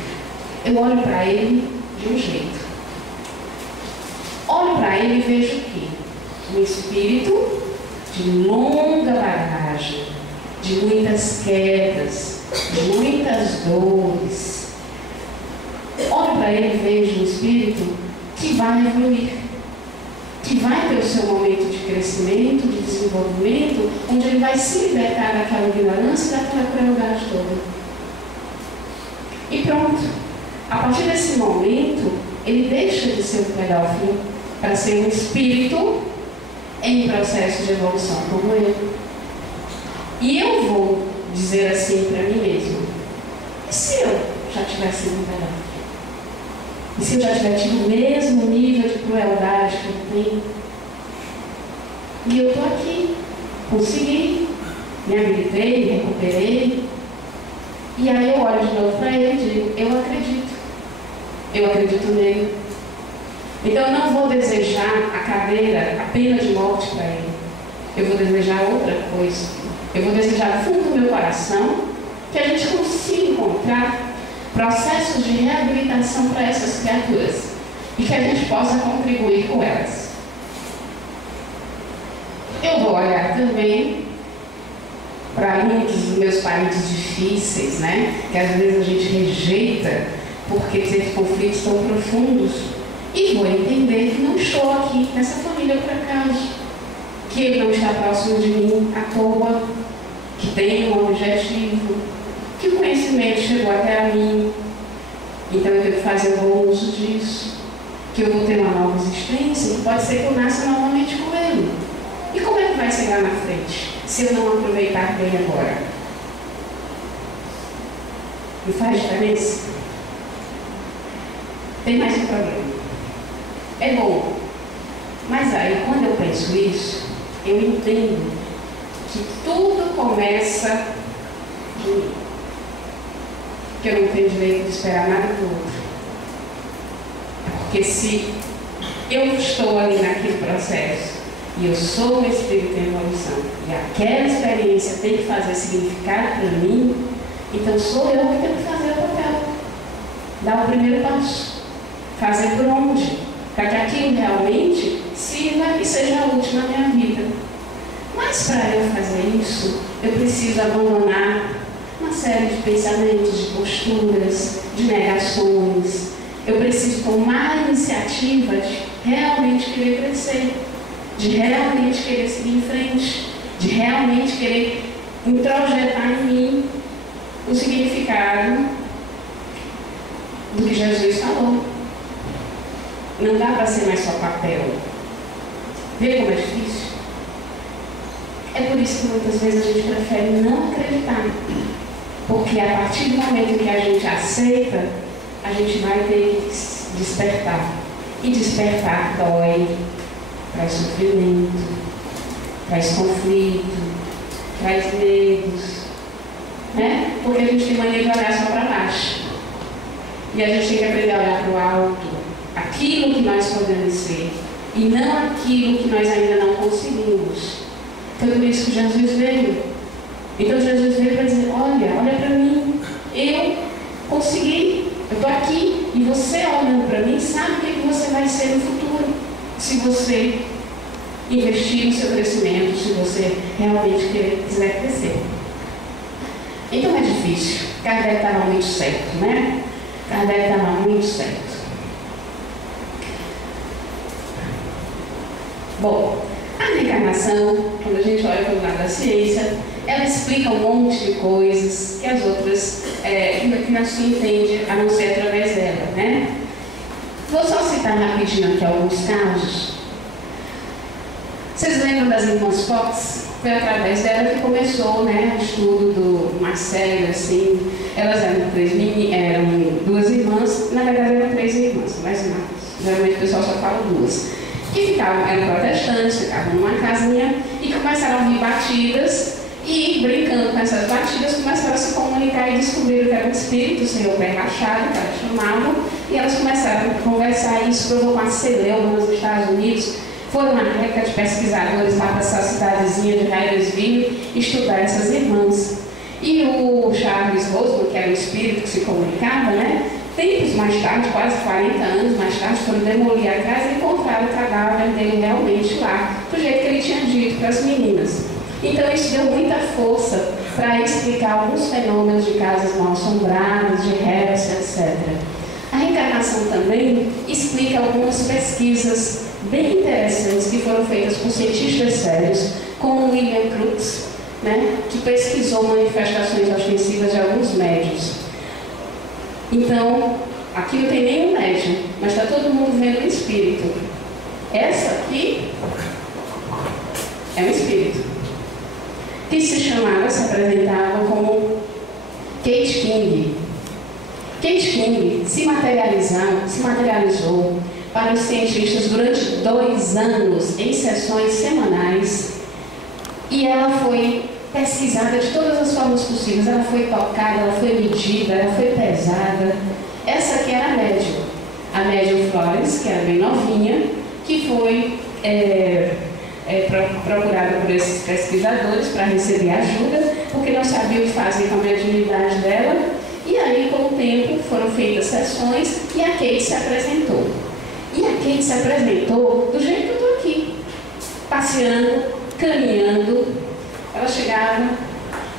Eu olho para ele de um jeito. Olho para ele e vejo o quê? Um espírito de longa bagagem, de muitas quedas, de muitas dores. Olho para ele e vejo um espírito que vai evoluir, que vai ter o seu momento de crescimento, de desenvolvimento, onde ele vai se libertar daquela ignorância e daquela crueldade toda. E pronto. A partir desse momento, ele deixa de ser um pedófilo para ser um espírito em processo de evolução como eu. E eu vou dizer assim para mim mesmo: e se eu já tivesse sido um pedófilo? E se eu já tiver tido o mesmo nível de crueldade que eu tenho? E eu estou aqui, consegui, me habilitei, me recuperei. E aí eu olho de novo para ele e digo: eu acredito nele. Então eu não vou desejar a cadeira, a pena de morte para ele. Eu vou desejar outra coisa. Eu vou desejar do fundo do meu coração que a gente consiga encontrar processos de reabilitação para essas criaturas e que a gente possa contribuir com elas. Eu vou olhar também para muitos dos meus parentes difíceis, né? Que às vezes a gente rejeita porque teve conflitos tão profundos. E vou entender que não estou aqui nessa família por acaso, que ele não está próximo de mim à toa, que tem um objetivo, que o conhecimento chegou até a mim, então eu tenho que fazer um bom uso disso, que eu vou ter uma nova existência, que pode ser que eu nasça novamente com ele. E como é que vai ser lá na frente, se eu não aproveitar bem agora? Não faz diferença? Tem mais um problema. É bom, mas aí quando eu penso isso, eu entendo que tudo começa de mim. Que eu não tenho direito de esperar nada do outro. Porque se eu estou ali naquele processo e eu sou um espírito em evolução e aquela experiência tem que fazer significado para mim, então sou eu que tenho que fazer o papel. Dar o primeiro passo. Fazer por onde? Para que aquilo realmente sirva e seja útil na minha vida. Mas para eu fazer isso, eu preciso abandonar uma série de pensamentos, de posturas, de negações. Eu preciso tomar a iniciativa de realmente querer crescer, de realmente querer seguir em frente, de realmente querer introjetar em mim o significado do que Jesus falou. Não dá para ser mais só papel. Vê como é difícil? É por isso que muitas vezes a gente prefere não acreditar. Porque a partir do momento que a gente aceita, a gente vai ter que despertar. E despertar dói, traz sofrimento, traz conflito, traz medos. Né? Porque a gente tem mania de olhar só para baixo. E a gente tem que aprender a olhar para o alto. Aquilo que nós podemos ser e não aquilo que nós ainda não conseguimos. Foi por isso que Jesus veio. Então Jesus veio para dizer: olha para mim, eu consegui, eu estou aqui e você olhando para mim sabe o que você vai ser no futuro. se você investir no seu crescimento, se você realmente quiser crescer. Então é difícil. Kardec estava muito certo, né? Kardec estava muito certo. Bom, a reencarnação, quando a gente olha pelo lado da ciência, ela explica um monte de coisas que as outras, que não se entende a não ser através dela, né? Vou só citar rapidinho aqui alguns casos. Vocês lembram das irmãs Fox? Foi através dela que começou, né, o estudo do Marcelo, assim. Elas eram duas irmãs, na verdade eram 3 irmãs, mas não. Geralmente o pessoal só fala 2. Que eram protestantes, ficavam numa casinha e começaram a ouvir batidas e, brincando com essas batidas, começaram a se comunicar e descobriram que era um espírito, o Senhor Pé Rachado, que elas chamavam, e elas começaram a conversar, e isso provou uma celeuma nos Estados Unidos. Foram uma época de pesquisadores lá para essa cidadezinha de Hydersville estudar essas irmãs. E o Charles Roseman, que era o espírito que se comunicava, né? Tempos mais tarde, quase 40 anos mais tarde, foram demolir a casa e encontraram o cadáver dele realmente lá, do jeito que ele tinha dito para as meninas. Então isso deu muita força para explicar alguns fenômenos de casas mal assombradas, de réus, etc. A reencarnação também explica algumas pesquisas bem interessantes que foram feitas por cientistas sérios, como William Crookes, né, que pesquisou manifestações ostensivas de alguns médiuns. Então, aqui não tem nenhum médium, mas está todo mundo vendo o espírito. Essa aqui é um espírito, que se apresentava como Kate King. Kate King se materializou para os cientistas durante 2 anos, em sessões semanais, e ela foi pesquisada de todas as formas possíveis. Ela foi tocada, ela foi medida, ela foi pesada. Essa aqui era a médium Florence, que era bem novinha, que foi procurada por esses pesquisadores para receber ajuda, porque não sabia o que fazer com a mediunidade dela. E aí, com o tempo, foram feitas sessões e a Kate se apresentou. E a Kate se apresentou do jeito que eu estou aqui, passeando, caminhando. Ela chegava,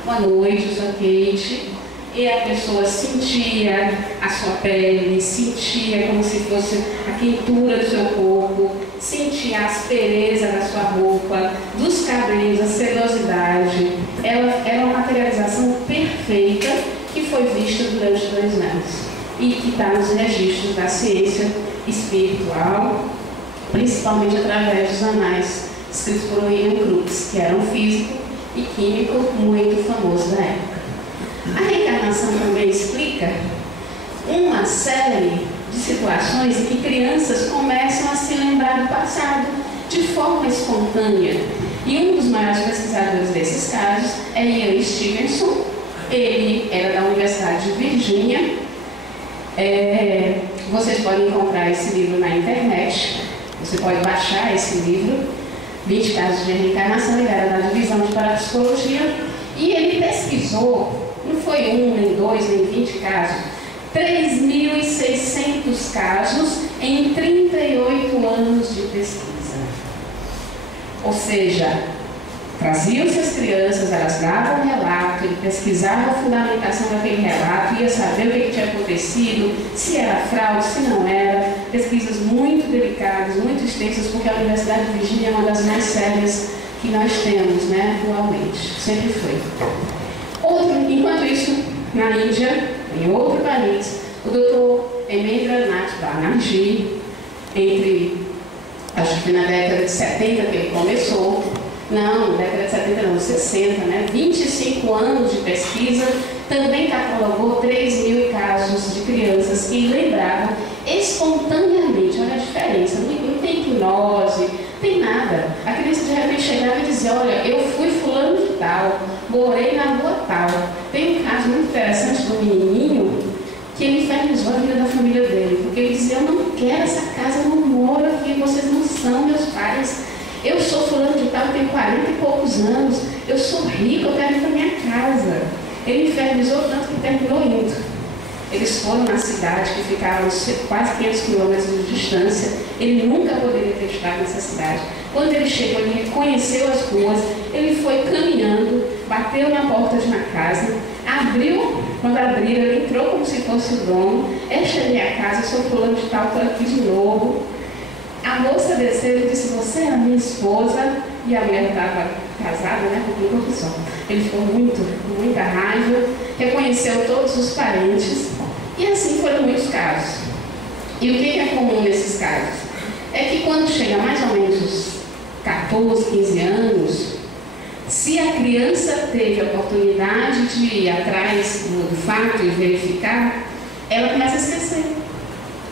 boa noite, eu sou a Kate, e a pessoa sentia a sua pele, sentia como se fosse a quentura do seu corpo, sentia a aspereza da sua roupa, dos cabelos, a sedosidade. Ela era uma materialização perfeita que foi vista durante 2 anos e que está nos registros da ciência espiritual, principalmente através dos anais escritos por William Crookes, que era um físico e químico muito famoso da época. A reencarnação também explica uma série de situações em que crianças começam a se lembrar do passado de forma espontânea. E um dos maiores pesquisadores desses casos é Ian Stevenson. Ele era da Universidade de Virgínia. Vocês podem encontrar esse livro na internet. Você pode baixar esse livro. 20 casos de reencarnação, ele era da divisão de parapsicologia, e ele pesquisou, não foi 1, nem 2, nem 20 casos, 3.600 casos em 38 anos de pesquisa. Ou seja, traziam-se as crianças, elas davam um relato, ele pesquisava a fundamentação daquele relato, ia saber o que tinha acontecido, se era fraude, se não era. Pesquisas muito delicadas, muito extensas, porque a Universidade de Virgínia é uma das mais sérias que nós temos, né, atualmente. Sempre foi. Enquanto isso, na Índia, em outro país, o Dr. Emendra-Nath Banerjee, acho que foi na década de 70 que ele começou, não, década de 70 não, 60, né? 25 anos de pesquisa, também catalogou 3.000 casos de crianças que lembravam espontaneamente. Olha a diferença, não tem hipnose, não tem nada. A criança de repente chegava e dizia, olha, eu fui fulano de tal, morei na rua tal. Tem um caso muito interessante do menininho que ele infernizou a vida da família dele, porque ele dizia, eu não quero essa casa, eu não moro aqui, vocês não são meus pais. Eu sou fulano de tal, tenho 40 e poucos anos, eu sou rico, eu quero ir para minha casa. Ele infernizou tanto que terminou indo. Eles foram na cidade, que ficava quase 500 quilômetros de distância. Ele nunca poderia ter estado nessa cidade. Quando ele chegou, ele reconheceu as ruas, ele foi caminhando, bateu na porta de uma casa, abriu, quando abriu, ele entrou como se fosse o dono. Eu cheguei à casa, sou fulano de tal, estou aqui de novo. A moça desceu e disse: você é a minha esposa? E a mulher estava casada, né, com uma pessoa. Ele ficou com muita raiva, reconheceu todos os parentes, e assim foram muitos casos. E o que é comum nesses casos? É que quando chega mais ou menos os 14, 15 anos, se a criança teve a oportunidade de ir atrás do fato e verificar, ela começa a esquecer.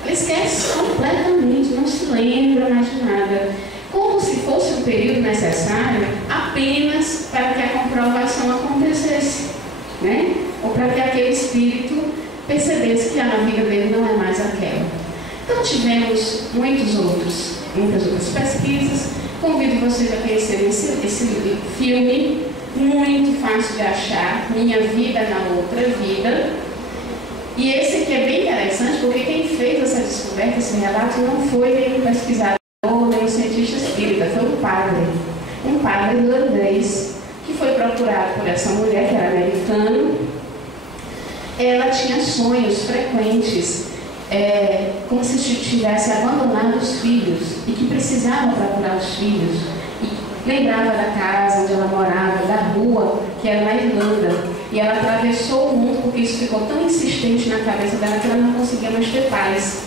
Ela esquece completamente, não se lembra mais de nada. Como se fosse um período necessário apenas para que a comprovação acontecesse, né? Ou para que aquele espírito percebesse que a vida dele não é mais aquela. Então tivemos muitas outras pesquisas. Convido vocês a conhecerem esse filme, muito fácil de achar, Minha Vida na Outra Vida. E esse aqui é bem interessante, porque quem fez essa descoberta, esse relato, não foi nenhum pesquisador, nem um cientista espírita, foi um padre irlandês, que foi procurado por essa mulher, que era americana. Ela tinha sonhos frequentes, como se tivesse abandonado os filhos, e que precisava procurar os filhos. E lembrava da casa onde ela morava, da rua, que era na Irlanda. E ela atravessou o mundo porque isso ficou tão insistente na cabeça dela que ela não conseguia mais ter paz.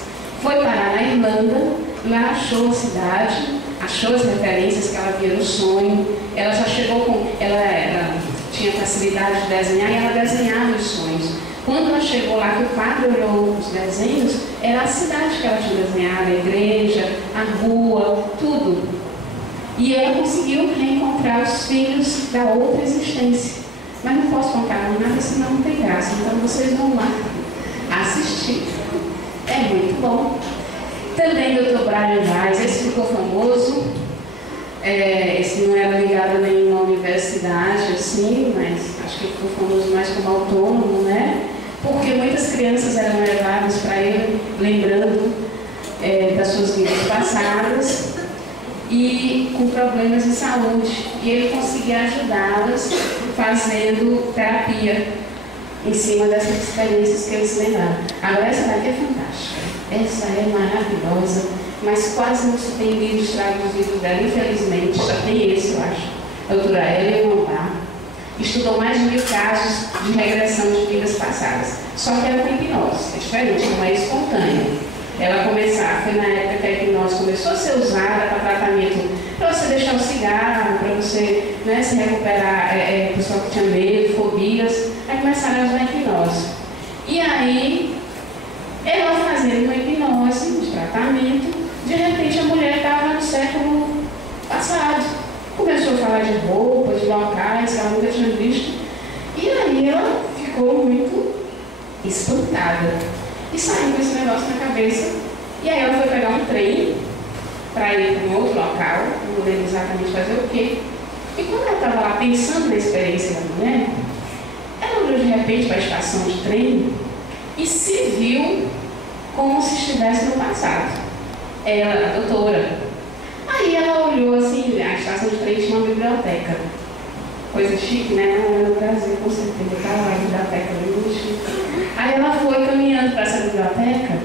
Foi parar na Irlanda, lá achou a cidade, achou as referências que ela via no sonho. Ela já chegou com... Ela tinha facilidade de desenhar e ela desenhava os sonhos. Quando ela chegou lá, que o padre olhou os desenhos, era a cidade que ela tinha desenhado, a igreja, a rua, tudo. E ela conseguiu reencontrar os filhos da outra existência. Mas não posso contar nada, senão não tem graça. Então vocês vão lá assistir. É muito bom. Também o Dr. Brian Weiss, esse ficou famoso. Esse não era ligado a nenhuma universidade, assim, mas acho que ficou famoso mais como autônomo, né? Porque muitas crianças eram levadas para ele, lembrando das suas vidas passadas e com problemas de saúde. E ele conseguia ajudá-las fazendo terapia em cima dessas experiências que eles lembraram. Agora essa daqui é fantástica. Essa é maravilhosa, mas quase não se tem livros traduzidos dela, infelizmente. Só tem esse, eu acho. A doutora Hélio Lombard estudou mais de 1000 casos de regressão de vidas passadas. Só que era com hipnose, é diferente, não é espontânea. Ela foi na época que a hipnose começou a ser usada para tratamento, para você deixar o cigarro, para você, né, se recuperar, pessoal que tinha medo, fobias, aí começaram a usar a hipnose. E aí, ela fazendo uma hipnose de tratamento, de repente a mulher estava no século passado. Começou a falar de roupas, de locais que ela nunca tinha visto. E aí ela ficou muito espantada. E saiu com esse negócio na cabeça. E aí ela foi pegar um trem para ir para um outro local, não lembro exatamente fazer o quê. E quando ela estava lá pensando na experiência da mulher, ela olhou de repente para a estação de trem e se viu como se estivesse no passado. Ela, a doutora. Aí ela olhou assim, a estação de trem tinha uma biblioteca. Coisa chique, né? Não era no Brasil, com certeza. Estava lá a biblioteca, muito chique. Aí ela foi caminhando para essa biblioteca,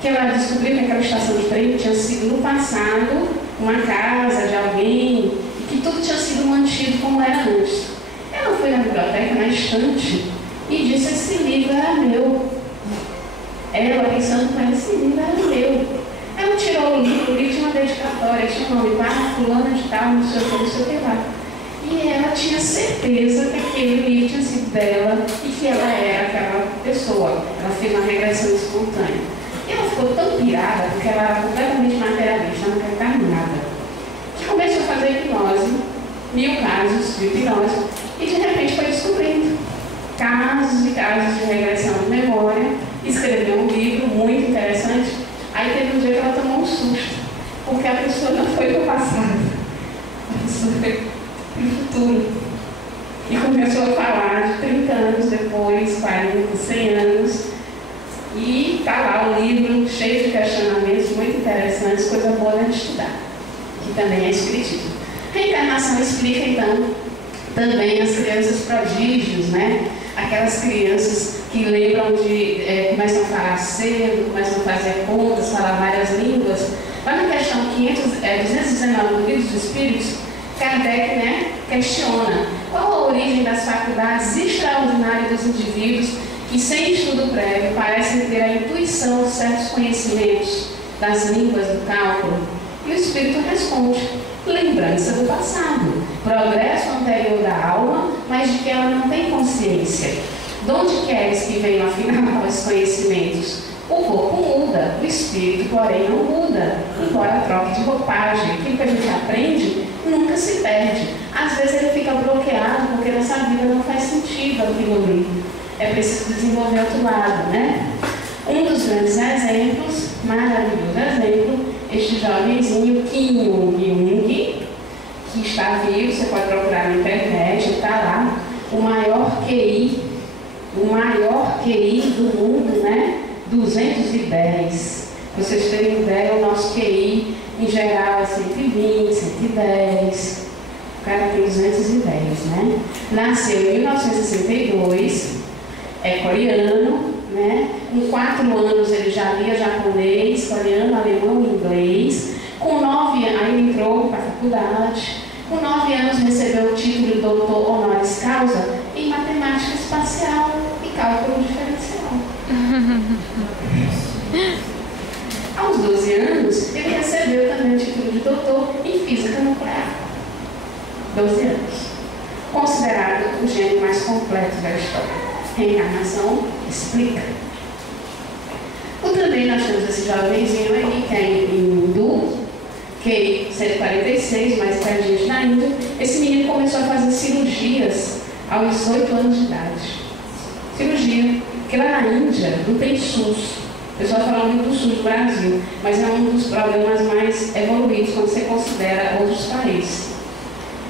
que ela descobriu que aquela estação de trem tinha sido no passado uma casa de alguém, e que tudo tinha sido mantido como era antes. Ela foi na biblioteca, na estante, e disse: esse livro era meu. Ela pensando com ela, esse livro era meu. Ela tirou o livro tinha uma dedicatória, tinha um nome, fulana de tal, não sei o que lá. E ela tinha certeza que aquele livro tinha sido dela e que ela era aquela pessoa. Ela fez uma regressão espontânea. E ela ficou tão pirada, porque ela era completamente materialista, não acreditava em nada, que começou a fazer hipnose, 1000 casos de hipnose, e de repente foi descobrindo casos e casos de regressão de memória. Escreveu um livro muito interessante. Aí teve um dia que ela tomou um susto, porque a pessoa não foi para o passado, a pessoa foi para o futuro. E começou a falar de 30 anos depois, 40, 100 anos, também é espiritismo. Reencarnação explica, então, também as crianças prodígios, né? Aquelas crianças que lembram de, começam a falar cedo, começam a fazer contas, falar várias línguas. Lá na questão 219 do Livro dos Espíritos, Kardec, né, questiona qual a origem das faculdades extraordinárias dos indivíduos que, sem estudo prévio, parecem ter a intuição de certos conhecimentos das línguas do cálculo. E o Espírito responde: lembrança do passado, progresso anterior da alma, mas de que ela não tem consciência. De onde queres que venham afinal os conhecimentos? O corpo muda, o espírito, porém, não muda, embora troque de roupagem. Aquilo que a gente aprende nunca se perde. Às vezes ele fica bloqueado porque nessa vida não faz sentido aquilo ali. É preciso desenvolver outro lado, né? Um dos grandes exemplos, maravilhoso exemplo, este jovenzinho Kim Jong, que está vivo, você pode procurar na internet, está lá, o maior QI do mundo, né? 210. Para vocês terem ideia, o nosso QI em geral é 120, 110. O cara tem 210, né? Nasceu em 1962, é coreano, né? Com 4 anos ele já lia japonês, coreano, alemão e inglês. Com 9 anos, aí ele entrou para a faculdade. Com 9 anos recebeu o título de doutor honoris causa em matemática espacial e cálculo diferencial. Aos 12 anos, ele recebeu também o título de doutor em física nuclear. 12 anos. Considerado o gênio mais completo da história. Reencarnação explica. Também nós temos esse jovenzinho aí, que é em hindu, QI 146, mais tardias na Índia. Esse menino começou a fazer cirurgias aos 8 anos de idade. Cirurgia, porque lá na Índia não tem SUS. O pessoal fala muito do SUS do Brasil, mas é um dos programas mais evoluídos quando você considera outros países.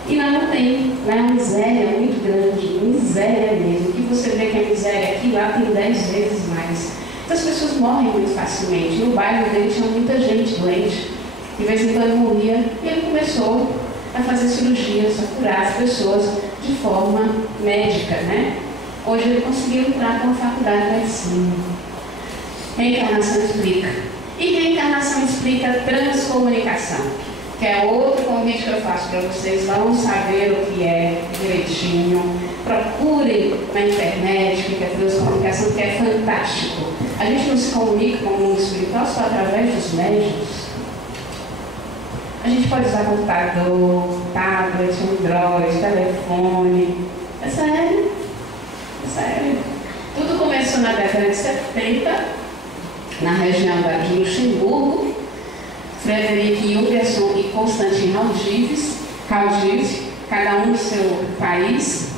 E lá não tem, lá é uma miséria muito grande, miséria mesmo. O que você vê que é miséria aqui, lá tem 10 vezes mais. Então as pessoas morrem muito facilmente. No bairro dele tinha muita gente doente. De vez em quando morria, e ele começou a fazer cirurgias, a curar as pessoas de forma médica, né? Hoje ele conseguiu entrar com a faculdade de medicina. Reencarnação explica. E reencarnação explica transcomunicação, que é outro convite que eu faço para vocês. Vão saber o que é direitinho. Procurem na internet o que é transcomunicação, que é fantástico. A gente não se comunica com o mundo espiritual só através dos médiuns. A gente pode usar computador, tablet, Android, telefone. É sério. É sério. Tudo começou na década de 70, na região de Luxemburgo. Frederic Jurgenson e Constantin Haudives, cada um do seu país.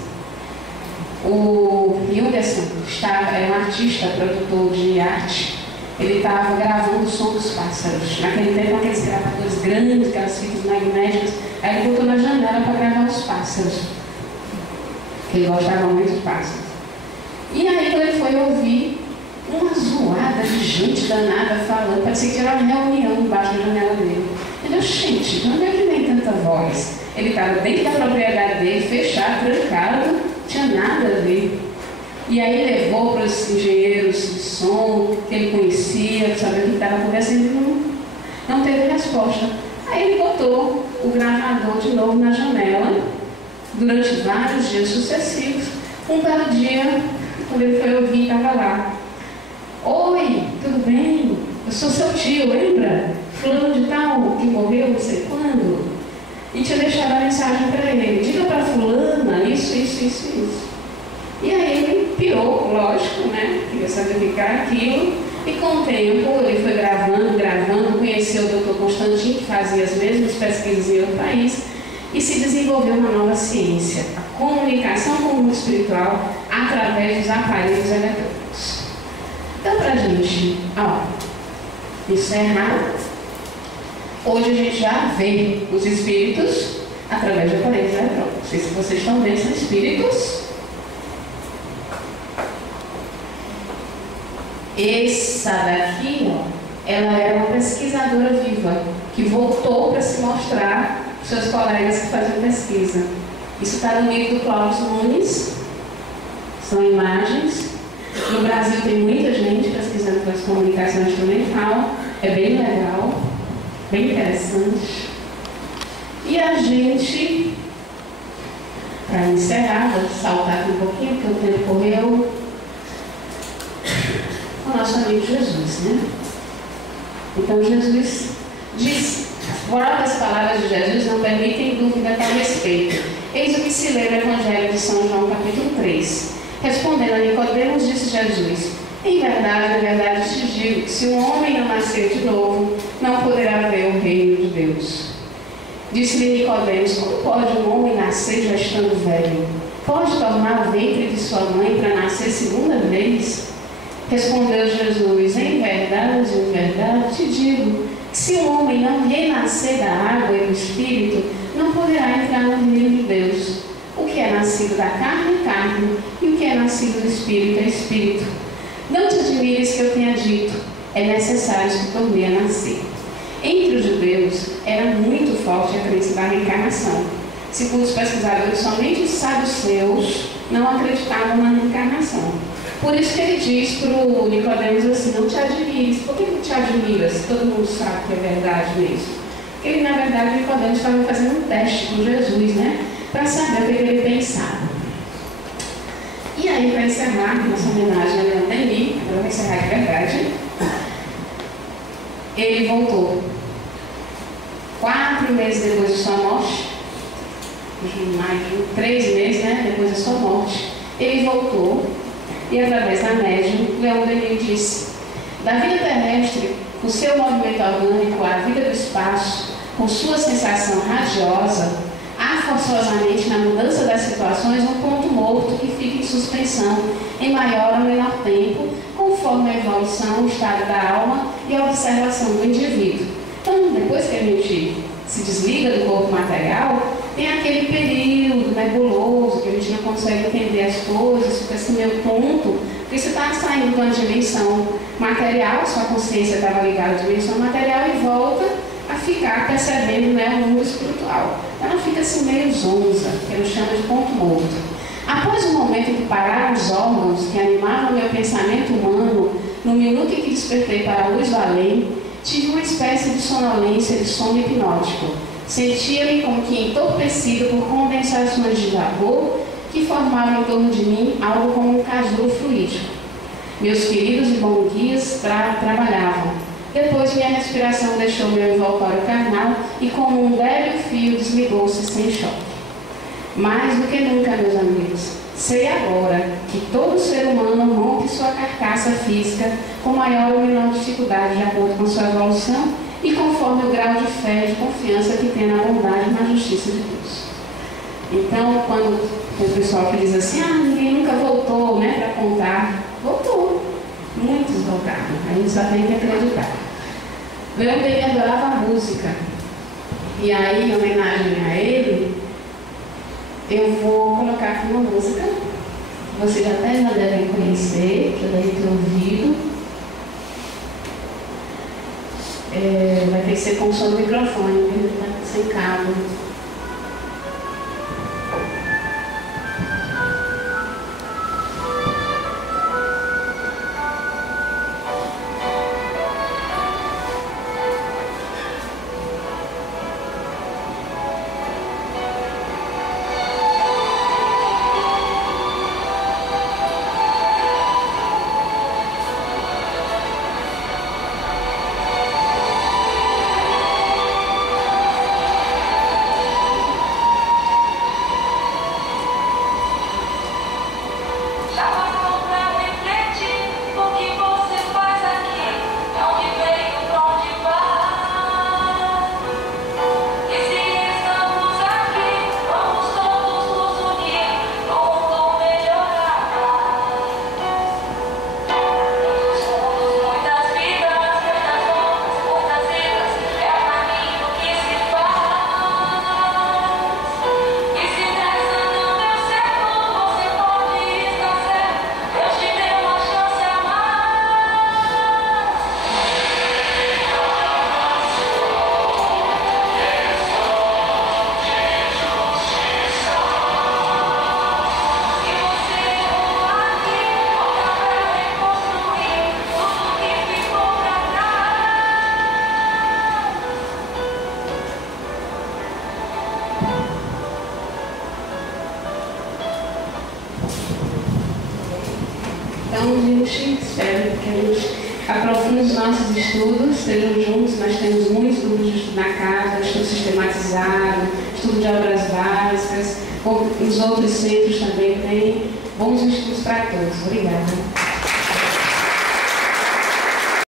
O Jurgenson era um artista, produtor de arte. Ele estava gravando o som dos pássaros. Naquele tempo, aqueles gravadores grandes, aquelas fitas magnéticas. Aí ele botou na janela para gravar os pássaros. Ele gostava muito de pássaros. E aí, quando ele foi ouvir uma zoada de gente danada falando, parecia que era uma reunião embaixo da janela dele. Ele disse: gente, de onde é que vem tanta voz? Ele estava dentro da propriedade dele, fechado, trancado, não tinha nada a ver. E aí levou para os engenheiros de som que ele conhecia, para saber o que estava acontecendo, e não teve resposta. Aí ele botou o gravador de novo na janela, durante vários dias sucessivos. Um belo dia, quando ele foi ouvir, estava lá: oi, tudo bem? Eu sou seu tio, lembra? Fulano de tal, que morreu não sei quando. E tinha deixado a mensagem para ele: diga para fulana isso. E aí ele pirou, lógico, né? Queria saber aquilo. E com o tempo ele foi gravando, conheceu o Dr. Constantin, que fazia as mesmas pesquisas em outro país, e se desenvolveu uma nova ciência, a comunicação com o mundo espiritual através dos aparelhos eletrônicos. Então, para a gente encerrar, hoje a gente já vê os espíritos através de aparelhos eletrônicos. Não sei se vocês estão vendo, são espíritos. Essa daqui, ela era uma pesquisadora viva. que voltou para se mostrar para seus colegas que faziam pesquisa. Isso está no livro do Cláudio Nunes, são imagens. No Brasil tem muita gente pesquisando com comunicação instrumental, é bem legal, bem interessante. E a gente, para encerrar, vou saltar aqui um pouquinho, porque o tempo correu, o nosso amigo Jesus, né? Então Jesus diz, as próprias palavras de Jesus não permitem dúvida a tal respeito. Eis o que se lê no Evangelho de São João, capítulo 3. Respondendo a Nicodemos, disse Jesus: em verdade te digo que se um homem não nascer de novo, não poderá ver o reino de Deus. Disse-lhe Nicodemos: como pode um homem nascer já estando velho? Pode tornar o ventre de sua mãe para nascer segunda vez? Respondeu Jesus: em verdade te digo que se um homem não renascer da água e do Espírito, não poderá entrar no reino de Deus. O que é nascido da carne é carne, e o que é nascido do Espírito é Espírito. Não te admires que eu tenha dito, é necessário que tornei a nascer. Entre os judeus era muito forte a crença da reencarnação. Segundo os pesquisadores, somente os saduceus não acreditavam na reencarnação. Por isso que ele diz para o Nicodemos assim: não te admires. Por que não te admiras? Todo mundo sabe que é verdade mesmo. Porque ele, na verdade, o Nicodemos estava fazendo um teste com Jesus, né? Para saber o que ele pensava. E aí, para encerrar nossa homenagem a Leon Denis, agora vai encerrar de verdade, ele voltou 4 meses depois de sua morte, mais de 3 meses, né, depois da sua morte, ele voltou e, através da médium, Leon Denis disse: da vida terrestre, com seu movimento orgânico, a vida do espaço, com sua sensação radiosa, há forçosamente na mudança das situações um ponto morto que fica em suspensão em maior ou menor tempo, conforme a evolução, o estado da alma e a observação do indivíduo. Então, depois que a gente se desliga do corpo material, tem aquele período nebuloso que a gente não consegue entender as coisas, fica assim meio tonto, porque você está saindo de uma dimensão material, sua consciência estava ligada à dimensão material e volta a ficar percebendo, né, o mundo espiritual. Ela fica assim meio zonza, que eu chamo de ponto morto. Após o momento em que pararam os órgãos que animavam meu pensamento humano, no minuto em que despertei para a luz do além, tive uma espécie de sonolência de sono hipnótico. Sentia-me como que entorpecido por condensações de vapor que formavam em torno de mim algo como um casulo fluídico. Meus queridos e bons guias trabalhavam. Depois minha respiração deixou meu envoltório carnal e como um débil fio desligou-se sem choque. Mais do que nunca, meus amigos, sei agora que todo ser humano rompe sua carcaça física com maior ou menor dificuldade de acordo com sua evolução e conforme o grau de fé e de confiança que tem na bondade e na justiça de Deus. Então, quando o pessoal que diz assim: ninguém nunca voltou, né, para contar, voltou. Muitos voltaram, a gente só tem que acreditar. Leon Denis adorava a música, e aí, em homenagem a ele, eu vou colocar aqui uma música que vocês até já devem conhecer, já devem ter ouvido. Vai ter que ser com o som do microfone, porque ele está sem cabo. Então, a gente espera que a gente aprofunde os nossos estudos, estejam juntos. Nós temos muitos grupos de estudo na casa, estudo sistematizado, estudo de obras básicas, os outros centros também têm bons estudos para todos. Obrigada.